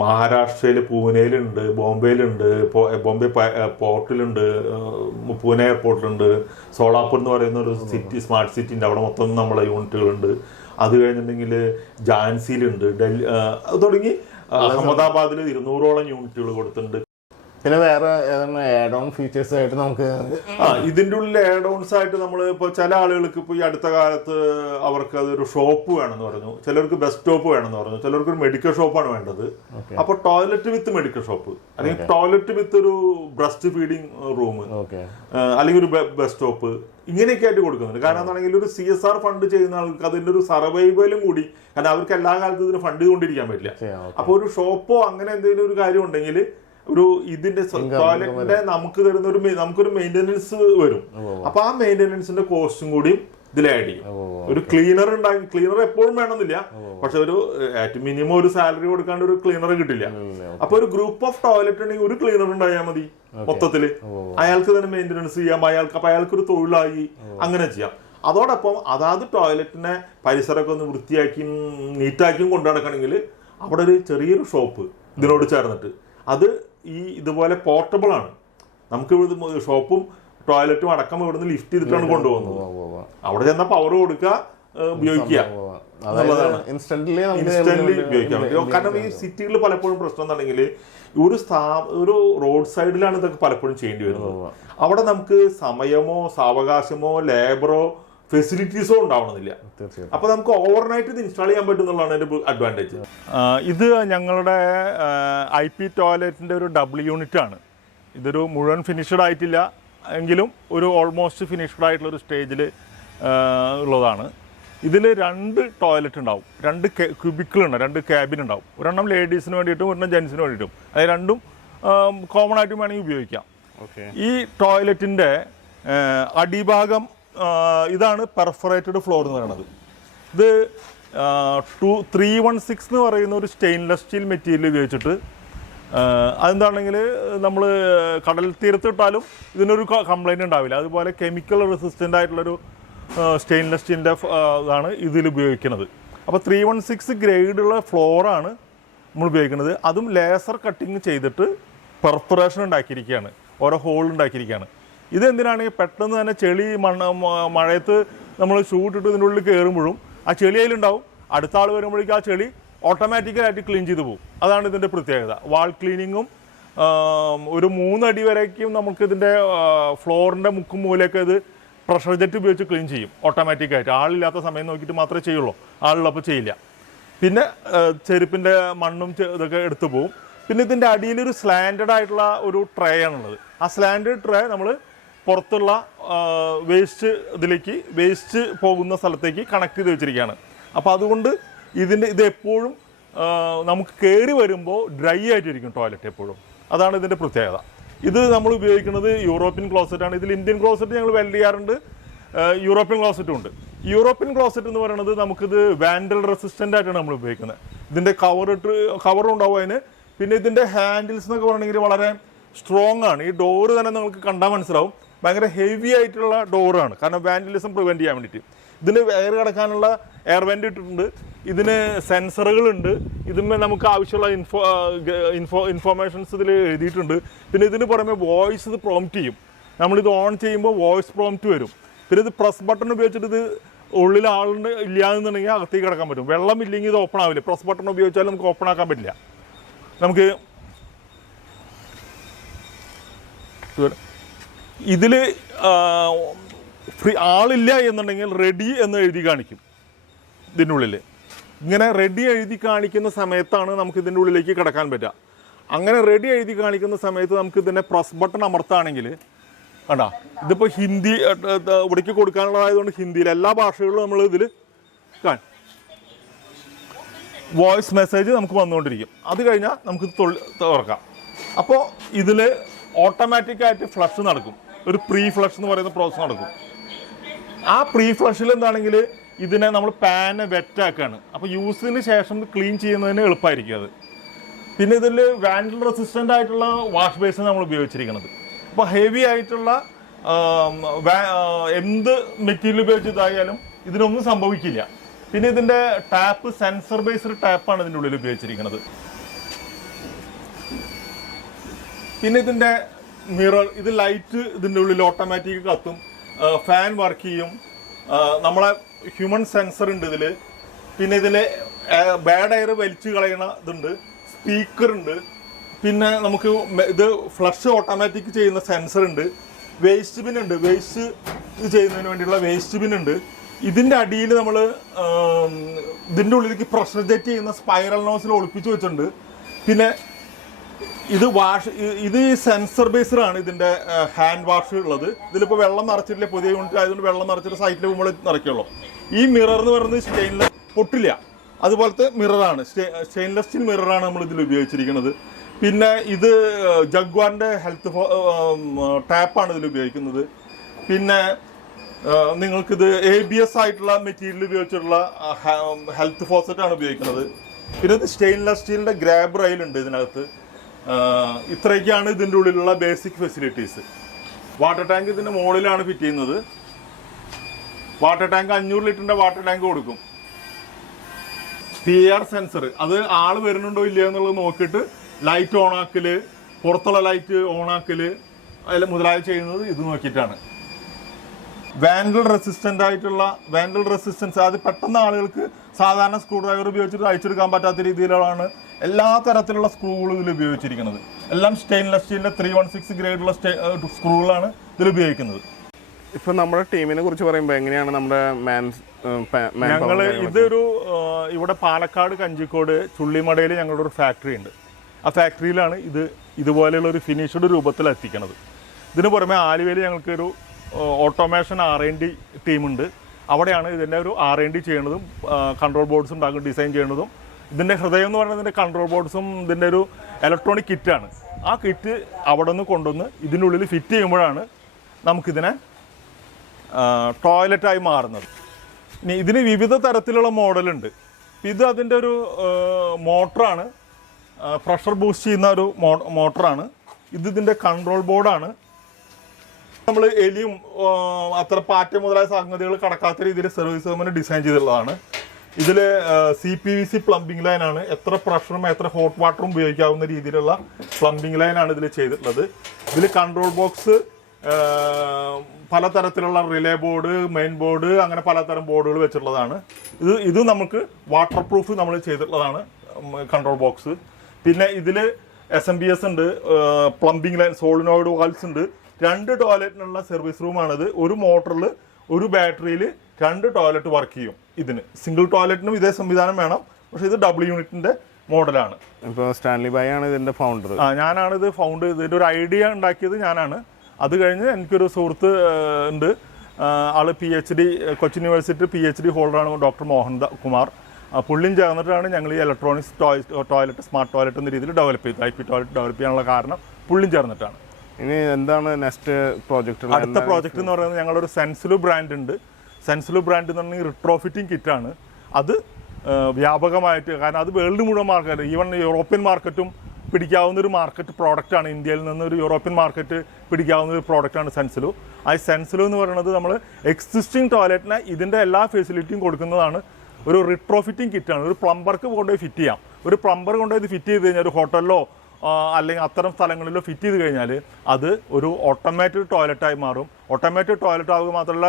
മഹാരാഷ്ട്രയിൽ പൂനെയിലുണ്ട്, ബോംബെയിലുണ്ട്, ബോംബെ പോർട്ടിലുണ്ട്, പൂനെ എയർപോർട്ടിലുണ്ട്, സോളാപൂർ എന്ന് പറയുന്ന ഒരു സിറ്റി, സ്മാർട്ട് സിറ്റി ഉണ്ട്. അവിടെ മൊത്തം നമ്മളെ യൂണിറ്റുകളുണ്ട്. അത് കഴിഞ്ഞിട്ടുണ്ടെങ്കിൽ ഝാൻസിയിലുണ്ട്, ഡൽഹി തുടങ്ങി അഹമ്മദാബാദിൽ 200ഓളം യൂണിറ്റുകൾ കൊടുത്തിട്ടുണ്ട്. പിന്നെ വേറെ ആഡ് ഓൺ ഫീച്ചേഴ്സ് ആയിട്ട് നമുക്ക് ഇതിൻ്റെ ഉള്ളിൽ ആഡ് ഓൺസ് ആയിട്ട് നമ്മൾ ഇപ്പോൾ ചില ആളുകൾക്ക് ഇപ്പോൾ ഈ അടുത്ത കാലത്ത് അവർക്ക് അതൊരു ഷോപ്പ് വേണമെന്ന് പറഞ്ഞു, ചിലർക്ക് ബസ് സ്റ്റോപ്പ് വേണമെന്ന് പറഞ്ഞു, ചിലർക്ക് ഒരു മെഡിക്കൽ ഷോപ്പാണ് വേണ്ടത്. അപ്പോൾ ടോയ്ലറ്റ് വിത്ത് മെഡിക്കൽ ഷോപ്പ്, അല്ലെങ്കിൽ ടോയ്ലറ്റ് വിത്ത് ഒരു ബ്രസ്റ്റ് ഫീഡിങ് റൂം, അല്ലെങ്കിൽ ഒരു ബസ് സ്റ്റോപ്പ്, ഇങ്ങനെയൊക്കെ ആയിട്ട് കൊടുക്കുന്നുണ്ട്. കാരണം എന്താണെങ്കിൽ ഒരു CSR ഫണ്ട് ചെയ്യുന്ന ആൾക്ക് അതിൻ്റെ ഒരു സർവൈവലും കൂടി, കാരണം അവർക്ക് എല്ലാ കാലത്തും ഇതിന് ഫണ്ട് ചെയ്തുകൊണ്ടിരിക്കാൻ പറ്റില്ല. അപ്പോൾ ഒരു ഷോപ്പോ അങ്ങനെ എന്തെങ്കിലും ഒരു കാര്യം ഉണ്ടെങ്കിൽ ഒരു ഇതിന്റെ ടോയ്ലറ്റിന്റെ നമുക്ക് തരുന്ന നമുക്കൊരു മെയിൻ്റെനൻസ് വരും. അപ്പൊ ആ മെയിൻ്റെനൻസിന്റെ കോസ്റ്റും കൂടി ഇതിൽ ആഡ് ചെയ്യും. ഒരു ക്ലീനർ ഉണ്ടാക്കി, ക്ലീനർ എപ്പോഴും വേണമെന്നില്ല, പക്ഷെ ഒരു മിനിമം ഒരു സാലറി കൊടുക്കാണ്ട് ഒരു ക്ലീനർ കിട്ടില്ല. അപ്പൊ ഒരു ഗ്രൂപ്പ് ഓഫ് ടോയ്ലറ്റ് ഉണ്ടെങ്കിൽ ഒരു ക്ലീനർ ഉണ്ടായാൽ മതി മൊത്തത്തില്. അയാൾക്ക് തന്നെ മെയിൻ്റെനൻസ് ചെയ്യാം, അയാൾക്കൊരു തൊഴിലായി അങ്ങനെ ചെയ്യാം. അതോടൊപ്പം അതാത് ടോയ്ലറ്റിനെ പരിസരമൊക്കെ ഒന്ന് വൃത്തിയാക്കിയും നീറ്റാക്കിയും കൊണ്ടു നടക്കണമെങ്കിൽ അവിടെ ഒരു ചെറിയൊരു ഷോപ്പ് ഇതിനോട് ചേർന്നിട്ട്, അത് ഇതുപോലെ പോർട്ടബിൾ ആണ്. നമുക്ക് ഷോപ്പും ടോയ്ലറ്റും അടക്കം ഇവിടുന്ന് ലിഫ്റ്റ് ചെയ്തിട്ടാണ് കൊണ്ടുപോകുന്നത്. അവിടെ ചെന്നാൽ പവർ കൊടുക്കുക, ഉപയോഗിക്കുക എന്നുള്ളതാണ്. ഇൻസ്റ്റന്റ്ലി ഉപയോഗിക്കാൻ വേണ്ടി. കാരണം ഈ സിറ്റികളിൽ പലപ്പോഴും പ്രശ്നം എന്താണെങ്കിൽ ഒരു റോഡ് സൈഡിലാണ് ഇതൊക്കെ പലപ്പോഴും ചെയ്യേണ്ടി വരുന്നത്. അവിടെ നമുക്ക് സമയമോ സാവകാശമോ ലേബറോ ഫെസിലിറ്റീസോ ഉണ്ടാവണമെന്നില്ല. അപ്പൊ നമുക്ക് ഓവർനൈറ്റ് ഇത് ഇൻസ്റ്റാൾ ചെയ്യാൻ പറ്റും എന്നുള്ളതാണ് അതിന്റെ അഡ്വാൻറ്റേജ്. ഇത് ഞങ്ങളുടെ IP ടോയ്ലറ്റിന്റെ ഒരു ഡബിൾ യൂണിറ്റ് ആണ്. ഇതൊരു മുഴുവൻ ഫിനിഷ്ഡ് ആയിട്ടില്ല എങ്കിലും ഒരു ഓൾമോസ്റ്റ് ഫിനിഷ്ഡ് ആയിട്ടുള്ള ഒരു സ്റ്റേജിൽ ഉള്ളതാണ്. ഇതിൽ 2 ടോയ്ലറ്റ് ഉണ്ടാവും, 2 ക്യൂബിക്കിളുണ്ട്, 2 ക്യാബിൻ ഉണ്ടാവും. ഒരെണ്ണം ലേഡീസിന് വേണ്ടിയിട്ടും ഒരെണ്ണം ജെൻസിന് വേണ്ടിയിട്ടും. അത് രണ്ടും കോമൺ ആയിട്ടും വേണമെങ്കിൽ ഉപയോഗിക്കാം. ഈ ടോയ്ലറ്റിൻ്റെ അടിഭാഗം ഇതാണ് പെർഫറേറ്റഡ് ഫ്ലോർ എന്ന് പറയുന്നത്. ഇത് 316 എന്ന് പറയുന്ന ഒരു സ്റ്റെയിൻലെസ് സ്റ്റീൽ മെറ്റീരിയൽ ഉപയോഗിച്ചിട്ട്, അതെന്താണെങ്കിൽ നമ്മൾ കടൽ തീരത്തിട്ടാലും ഇതിനൊരു കംപ്ലൈൻറ്റ് ഉണ്ടാവില്ല. അതുപോലെ കെമിക്കൽ റെസിസ്റ്റൻ്റ് ആയിട്ടുള്ളൊരു സ്റ്റെയിൻലെസ് സ്റ്റീലിൻ്റെ ഇതാണ് ഇതിൽ ഉപയോഗിക്കുന്നത്. അപ്പോൾ 316 ഗ്രേഡുള്ള ഫ്ലോറാണ് നമ്മൾ ഉപയോഗിക്കുന്നത്. അതും ലേസർ കട്ടിങ് ചെയ്തിട്ട് പെർഫറേഷൻ ഉണ്ടാക്കിയിരിക്കുകയാണ്, ഓരോ ഹോൾ ഉണ്ടാക്കിയിരിക്കുകയാണ്. ഇതെന്തിനാണ്? പെട്ടെന്ന് തന്നെ ചെളി മഴയത്ത് നമ്മൾ ഷൂ ഇട്ടിട്ട് ഇതിൻ്റെ ഉള്ളിൽ കയറുമ്പോഴും ആ ചെളി അതിലുണ്ടാവും. അടുത്ത ആൾ വരുമ്പോഴേക്കും ആ ചെളി ഓട്ടോമാറ്റിക്കലായിട്ട് ക്ലീൻ ചെയ്ത് പോകും. അതാണ് ഇതിൻ്റെ പ്രത്യേകത. വാൾ ക്ലീനിങ്ങും ഒരു 3 അടി വരേക്കും നമുക്കിതിൻ്റെ ഫ്ലോറിൻ്റെ മുക്കും മൂലയൊക്കെ ഇത് പ്രഷർ ജെറ്റ് ഉപയോഗിച്ച് ക്ലീൻ ചെയ്യും ഓട്ടോമാറ്റിക്കായിട്ട്. ആളില്ലാത്ത സമയം നോക്കിയിട്ട് മാത്രമേ ചെയ്യുള്ളൂ, ആളുള്ളപ്പോൾ ചെയ്യില്ല. പിന്നെ ചെരുപ്പിൻ്റെ മണ്ണും ഇതൊക്കെ എടുത്തു പോകും. പിന്നെ ഇതിൻ്റെ അടിയിലൊരു സ്ലാൻഡഡ് ആയിട്ടുള്ള ഒരു ട്രേ ആണുള്ളത്. ആ സ്ലാൻഡഡ് ട്രേ നമ്മൾ പുറത്തുള്ള വേസ്റ്റ് പോകുന്ന സ്ഥലത്തേക്ക് കണക്ട് ചെയ്ത് വെച്ചിരിക്കുകയാണ്. അപ്പോൾ അതുകൊണ്ട് ഇത് എപ്പോഴും നമുക്ക് കയറി വരുമ്പോൾ ഡ്രൈ ആയിട്ടിരിക്കും ടോയ്ലറ്റ് എപ്പോഴും. അതാണ് ഇതിൻ്റെ പ്രത്യേകത. ഇത് നമ്മൾ ഉപയോഗിക്കുന്നത് യൂറോപ്യൻ ക്ലോസറ്റാണ്. ഇതിൽ ഇന്ത്യൻ ക്ലോസറ്റ് ഞങ്ങൾ വെൽഡ് ചെയ്യാറുണ്ട്, യൂറോപ്യൻ ക്ലോസറ്റും ഉണ്ട്. യൂറോപ്യൻ ക്ലോസറ്റ് എന്ന് പറയുന്നത് നമുക്കിത് വാൻഡൽ റെസിസ്റ്റൻ്റ് ആയിട്ടാണ് നമ്മൾ ഉപയോഗിക്കുന്നത്. ഇതിൻ്റെ കവറും ഉണ്ടാവും അതിന്. പിന്നെ ഇതിൻ്റെ ഹാൻഡിൽസ് എന്നൊക്കെ പറയണമെങ്കിൽ വളരെ സ്ട്രോങ് ആണ്. ഈ ഡോറ് തന്നെ നിങ്ങൾക്ക് കണ്ടാൽ മനസ്സിലാവും, ഭയങ്കര ഹെവി ആയിട്ടുള്ള ഡോറാണ്. കാരണം വാൻഡലിസം പ്രിവെൻറ്റ് ചെയ്യാൻ വേണ്ടിയിട്ട്. ഇതിന് എയർ കിടക്കാനുള്ള എയർ വെൻ്റ് ഇട്ടിട്ടുണ്ട്. ഇതിന് സെൻസറുകളുണ്ട്. ഇതിന്മേൽ നമുക്ക് ആവശ്യമുള്ള ഇൻഫോർമേഷൻസ് ഇതിൽ എഴുതിയിട്ടുണ്ട്. പിന്നെ ഇതിന് പുറമെ വോയിസ് ഇത് പ്രോംപ്റ്റ് ചെയ്യും. നമ്മളിത് ഓൺ ചെയ്യുമ്പോൾ വോയിസ് പ്രോംപ്റ്റ് വരും. പിന്നെ ഇത് പ്രസ് ബട്ടൺ ഉപയോഗിച്ചിട്ട് ഇത് ഉള്ളിൽ ആളുണ്ട് ഇല്ലാന്നുണ്ടെങ്കിൽ അകത്തേക്ക് കിടക്കാൻ പറ്റും. വെള്ളം ഇല്ലെങ്കിൽ ഇത് ഓപ്പൺ ആവില്ല. പ്രസ് ബട്ടൺ ഉപയോഗിച്ചാലും നമുക്ക് ഓപ്പൺ ആക്കാൻ പറ്റില്ല. നമുക്ക് ഇതിൽ ആളില്ല എന്നുണ്ടെങ്കിൽ റെഡി എന്ന് എഴുതി കാണിക്കും ഇതിൻ്റെ ഉള്ളിൽ. ഇങ്ങനെ റെഡി എഴുതി കാണിക്കുന്ന സമയത്താണ് നമുക്ക് ഇതിൻ്റെ ഉള്ളിലേക്ക് കിടക്കാൻ പറ്റുക. അങ്ങനെ റെഡി എഴുതി കാണിക്കുന്ന സമയത്ത് നമുക്ക് ഇതിൻ്റെ പ്രസ് ബട്ടൺ അമർത്താണെങ്കിൽ കണ്ടാ, ഇതിപ്പോൾ ഹിന്ദി ഇവിടേക്ക് കൊടുക്കാനുള്ളതായതുകൊണ്ട് ഹിന്ദിയിൽ എല്ലാ ഭാഷകളിലും നമ്മൾ ഇതിൽ വോയിസ് മെസ്സേജ് നമുക്ക് വന്നുകൊണ്ടിരിക്കും. അത് കഴിഞ്ഞാൽ നമുക്ക് തുറക്കാം. അപ്പോൾ ഇതിൽ ഓട്ടോമാറ്റിക്കായിട്ട് ഫ്ലഷ് നടക്കും. ഒരു പ്രീ ഫ്ലഷ് എന്ന് പറയുന്ന പ്രോസസ്സ് നടക്കും. ആ പ്രീ ഫ്ലഷിൽ എന്താണെങ്കിൽ ഇതിനെ നമ്മൾ പാനെ വെറ്റാക്കുകയാണ്. അപ്പോൾ യൂസിന് ശേഷം ക്ലീൻ ചെയ്യുന്നതിന് എളുപ്പമായിരിക്കും അത്. പിന്നെ ഇതിൽ വാൻഡൽ റെസിസ്റ്റൻ്റ് ആയിട്ടുള്ള വാഷ് ബേസിന് നമ്മൾ ഉപയോഗിച്ചിരിക്കുന്നത്. അപ്പോൾ ഹെവി ആയിട്ടുള്ള എന്ത് മെറ്റീരിയൽ ഉപയോഗിച്ച് ഇതായാലും ഇതിനൊന്നും സംഭവിക്കില്ല. പിന്നെ ഇതിൻ്റെ ടാപ്പ് സെൻസർ ബേസ്ഡ് ടാപ്പാണ് ഇതിൻ്റെ ഉള്ളിൽ ഉപയോഗിച്ചിരിക്കുന്നത്. പിന്നെ ഇതിൻ്റെ മിറർ, ഇത് ലൈറ്റ് ഇതിൻ്റെ ഉള്ളിൽ ഓട്ടോമാറ്റിക് കത്തും, ഫാൻ വർക്ക് ചെയ്യും, നമ്മളെ ഹ്യൂമൻ സെൻസർ ഉണ്ട് ഇതിൽ. പിന്നെ ഇതിൽ ബാഡ് എയർ വലിച്ചു കളയണ ഇതുണ്ട്, സ്പീക്കറുണ്ട്. പിന്നെ നമുക്ക് ഇത് ഫ്ലഷ് ഓട്ടോമാറ്റിക് ചെയ്യുന്ന സെൻസർ ഉണ്ട്. വേസ്റ്റ് ബിൻ ഉണ്ട്, വേസ്റ്റ് ഇത് ചെയ്യുന്നതിന് വേണ്ടിയുള്ള വേസ്റ്റ് ബിൻ ഉണ്ട്. ഇതിൻ്റെ അടിയിൽ നമ്മൾ ഇതിൻ്റെ ഉള്ളിലേക്ക് പ്രഷർ ജെറ്റ് ചെയ്യുന്ന സ്പൈറൽ നോസിൽ ഒളിപ്പിച്ച് വെച്ചിട്ടുണ്ട്. പിന്നെ ഇത് ഈ സെൻസർ ബേസ്ഡാണ് ഇതിൻ്റെ ഹാൻഡ് വാഷ് ഉള്ളത്. ഇതിലിപ്പോൾ വെള്ളം നിറച്ചിട്ടില്ല, പുതിയ യൂണിറ്റ് ആയതുകൊണ്ട് വെള്ളം നിറച്ചിട്ട് സൈറ്റിൽ പോകുമ്പോൾ നിറയ്ക്കുള്ളൂ. ഈ മിറർ എന്ന് പറയുന്നത് സ്റ്റെയിൻലെസ്, പൊട്ടില്ല, അതുപോലത്തെ മിററാണ്, സ്റ്റെയിൻലെസ് സ്റ്റീൽ മിററാണ് നമ്മൾ ഇതിൽ ഉപയോഗിച്ചിരിക്കുന്നത്. പിന്നെ ഇത് ജഗ്വാറിൻ്റെ ഹെൽത്ത് ടാപ്പാണ് ഇതിൽ ഉപയോഗിക്കുന്നത്. പിന്നെ നിങ്ങൾക്കിത് ABS ആയിട്ടുള്ള മെറ്റീരിയൽ ഉപയോഗിച്ചിട്ടുള്ള ഹെൽത്ത് ഫോസറ്റാണ് ഉപയോഗിക്കുന്നത്. പിന്നെ ഇത് സ്റ്റെയിൻലെസ് സ്റ്റീലിൻ്റെ ഗ്രാബ് റെയിലുണ്ട് ഇതിനകത്ത്. ഇത്രയൊക്കെയാണ് ഇതിൻ്റെ ഉള്ളിലുള്ള ബേസിക് ഫെസിലിറ്റീസ്. വാട്ടർ ടാങ്ക് ഇതിൻ്റെ മുകളിലാണ് ഫിറ്റ് ചെയ്യുന്നത്. വാട്ടർ ടാങ്ക് 500 ലിറ്ററിൻ്റെ വാട്ടർ ടാങ്ക് കൊടുക്കും. PR സെൻസർ, അത് ആൾ വരുന്നുണ്ടോ ഇല്ലയോ എന്നുള്ളത് നോക്കിയിട്ട് ലൈറ്റ് ഓണാക്കൽ, പുറത്തുള്ള ലൈറ്റ് ഓണാക്കൽ അതിൽ മുതലായി ചെയ്യുന്നത് ഇത് നോക്കിയിട്ടാണ്. വാൻഡൽ റെസിസ്റ്റൻസ് അത് പെട്ടെന്ന് ആളുകൾക്ക് സാധാരണ സ്ക്രൂ ഡ്രൈവർ ഉപയോഗിച്ചിട്ട് അയച്ചെടുക്കാൻ പറ്റാത്ത രീതിയിലാണ് എല്ലാ തരത്തിലുള്ള സ്ക്രൂകളും ഇതിൽ ഉപയോഗിച്ചിരിക്കുന്നത്. എല്ലാം സ്റ്റെയിൻലെസ് സ്റ്റീലിൻ്റെ 316 ഗ്രേഡുള്ള സ്ക്രൂകളാണ് ഇതിൽ ഉപയോഗിക്കുന്നത്. ഇപ്പം നമ്മുടെ ടീമിനെ കുറിച്ച് പറയുമ്പോൾ എങ്ങനെയാണ് നമ്മുടെ ഞങ്ങൾ ഇതൊരു ഇവിടെ പാലക്കാട് കഞ്ചിക്കോട് ചുള്ളിമടയിൽ ഞങ്ങളുടെ ഒരു ഫാക്ടറി ഉണ്ട്. ആ ഫാക്ടറിയിലാണ് ഇതുപോലെയുള്ള ഒരു ഫിനിഷ്ഡ് രൂപത്തിൽ എത്തിക്കുന്നത്. ഇതിന് പുറമെ ആലുവയിൽ ഞങ്ങൾക്കൊരു ഓട്ടോമേഷൻ R&D ടീമുണ്ട്. അവിടെയാണ് ഇതിൻ്റെ ഒരു R&D ചെയ്യുന്നതും കൺട്രോൾ ബോർഡ്സ് ഉണ്ടാക്കും ഡിസൈൻ ചെയ്യുന്നതും. ഇതിൻ്റെ ഹൃദയം എന്ന് പറയുന്നത് ഇതിൻ്റെ കൺട്രോൾ ബോർഡ്സും ഇതിൻ്റെ ഒരു ഇലക്ട്രോണിക് കിറ്റാണ്. ആ കിറ്റ് അവിടെ നിന്ന് കൊണ്ടുവന്ന് ഇതിൻ്റെ ഉള്ളിൽ ഫിറ്റ് ചെയ്യുമ്പോഴാണ് നമുക്കിതിനെ ടോയ്ലറ്റായി മാറുന്നത്. ഇനി ഇതിന് വിവിധ തരത്തിലുള്ള മോഡലുണ്ട്. ഇത് അതിൻ്റെ ഒരു മോട്ടറാണ്, പ്രഷർ ബൂസ്റ്റ് ചെയ്യുന്ന ഒരു മോട്ടറാണ്. ഇതിൻ്റെ കൺട്രോൾ ബോർഡാണ്. നമ്മൾ എലിയും അത്ര പാറ്റ മുതലായ സംഗതികൾ കടക്കാത്ത രീതിയിൽ സർവീസ് റൂമിന് ഡിസൈൻ ചെയ്തിട്ടുള്ളതാണ്. ഇതിൽ CPVC പ്ലംബിംഗ് ലൈനാണ്. എത്ര പ്രഷറും എത്ര ഹോട്ട് വാട്ടറും ഉപയോഗിക്കാവുന്ന രീതിയിലുള്ള പ്ലംബിംഗ് ലൈനാണ് ഇതിൽ ചെയ്തിട്ടുള്ളത്. ഇതിൽ കൺട്രോൾ ബോക്സ്, പലതരത്തിലുള്ള റിലേ ബോർഡ്, മെയിൻ ബോർഡ്, അങ്ങനെ പലതരം ബോർഡുകൾ വെച്ചിട്ടുള്ളതാണ്. ഇത് നമുക്ക് വാട്ടർ പ്രൂഫ് നമ്മൾ ചെയ്തിട്ടുള്ളതാണ്. Control box. പിന്നെ ഇതിൽ SMBS ഉണ്ട്, പ്ലംബിംഗ് ലൈൻ, സോളിനോയിഡ് വാൽസ് ഉണ്ട്. 2 ടോയ്ലറ്റിനുള്ള സർവീസ് റൂമാണിത്. ഒരു മോട്ടറിൽ ഒരു ബാറ്ററിയിൽ 2 ടോയ്ലറ്റ് വർക്ക് ചെയ്യും. ഇതിന് സിംഗിൾ ടോയ്ലറ്റിനും ഇതേ സംവിധാനം വേണം, പക്ഷേ ഇത് ഡബിൾ യൂണിറ്റിന്റെ മോഡലാണ്. ഇപ്പോൾ സ്റ്റാൻലി ബൈ ആണ് ഇതിന്റെ ഫൗണ്ടർ. ഞാനാണിത് ഇതിന്റെ ഒരു ഐഡിയ ഉണ്ടാക്കിയത് ഞാനാണ്. അത് കഴിഞ്ഞ് എനിക്കൊരു സുഹൃത്ത് ഉണ്ട്, ആള് PhD കൊച്ചിൻ യൂണിവേഴ്സിറ്റി PhD ഹോൾഡറാണ്, ഡോക്ടർ മോഹൻ കുമാർ. പുള്ളിയും ചേർന്നിട്ടാണ് ഞങ്ങൾ ഈ ഇലക്ട്രോണിക്സ് ടോയ്ലറ്റ് സ്മാർട്ട് ടോയ്ലറ്റ് എന്ന രീതിയിൽ ഡെവലപ്പ് ചെയ്തത്. IP ടോയ്ലറ്റ് ഡെവലപ്പ് ചെയ്യാനുള്ള കാരണം പുള്ളിയും ചേർന്നിട്ടാണ്. ഇനി എന്താണ് നെക്സ്റ്റ് പ്രോജക്റ്റ്? അടുത്ത പ്രോജക്റ്റ് എന്ന് പറയുന്നത് ഞങ്ങളൊരു സെൻസിലു ബ്രാൻഡ് ഉണ്ട്. സെൻസിലു ബ്രാൻഡ് എന്ന് പറഞ്ഞാൽ റിട്രോഫിറ്റിംഗ് കിറ്റാണ്. അത് വ്യാപകമായിട്ട്, കാരണം അത് വേൾഡ് മുഴുവൻ മാർക്കറ്റ്, ഈവൻ യൂറോപ്യൻ മാർക്കറ്റും പിടിക്കാവുന്ന ഒരു മാർക്കറ്റ് പ്രോഡക്റ്റാണ്. ഇന്ത്യയിൽ നിന്ന് ഒരു യൂറോപ്യൻ മാർക്കറ്റ് പിടിക്കാവുന്ന ഒരു പ്രോഡക്റ്റാണ് സെൻസിലു. ആ സെൻസിലു എന്ന് പറയുന്നത് നമ്മൾ എക്സിസ്റ്റിംഗ് ടോയ്ലറ്റിന് ഇതിൻ്റെ എല്ലാ ഫെസിലിറ്റിയും കൊടുക്കുന്നതാണ്. ഒരു റിട്രോഫിറ്റിംഗ് കിറ്റാണ്. ഒരു പ്ലംബർക്ക് കൊണ്ടുപോയി ഫിറ്റ് ചെയ്യാം. ഒരു പ്ലംബർ കൊണ്ടുപോയി ഇത് ഫിറ്റ് ചെയ്ത് കഴിഞ്ഞാൽ ഒരു ഹോട്ടലിലോ അല്ലെങ്കിൽ അത്തരം സ്ഥലങ്ങളിലോ ഫിറ്റ് ചെയ്ത് കഴിഞ്ഞാൽ അത് ഒരു ഓട്ടോമാറ്റിക് ടോയ്ലറ്റായി മാറും. ഓട്ടോമാറ്റിക് ടോയ്ലറ്റ് ആവുക മാത്രമല്ല,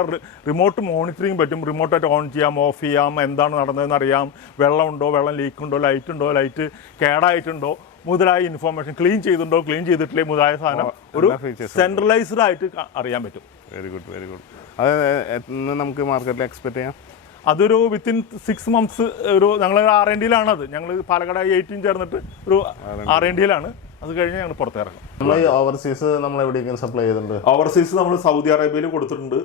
റിമോട്ട് മോണിറ്ററിങ് പറ്റും. റിമോട്ടായിട്ട് ഓൺ ചെയ്യാം, ഓഫ് ചെയ്യാം, എന്താണ് നടന്നതെന്ന് അറിയാം, വെള്ളമുണ്ടോ, വെള്ളം ലീക്ക് ഉണ്ടോ, ലൈറ്റ് കേടായിട്ടുണ്ടോ മുതലായ ഇൻഫോർമേഷൻ, ക്ലീൻ ചെയ്തിട്ടുണ്ടോ, ക്ലീൻ ചെയ്തിട്ടില്ലേ മുതലായ സാധനം ഒരു സെൻട്രലൈസ്ഡ് ആയിട്ട് അറിയാൻ പറ്റും. Very good. അത് നമുക്ക് മാർക്കറ്റിൽ എക്സ്പെക്ട് ചെയ്യാം. അതൊരു വിത്തിൻ 6 months ഒരു ഞങ്ങൾ R&Dയിലാണത്. ഞങ്ങൾ പാലക്കാട് IIT ചേർന്നിട്ട് ഒരു R&Dയിലാണ്. അത് കഴിഞ്ഞ് ഞങ്ങൾ പുറത്തിറങ്ങും. നമ്മൾ ഓവർസീസ് നമ്മൾ എവിടേക്കും സപ്ലൈ ചെയ്തിട്ടുണ്ട്? ഓവർസീസ് നമ്മൾ സൗദി അറേബ്യയിൽ കൊടുത്തിട്ടുണ്ട്.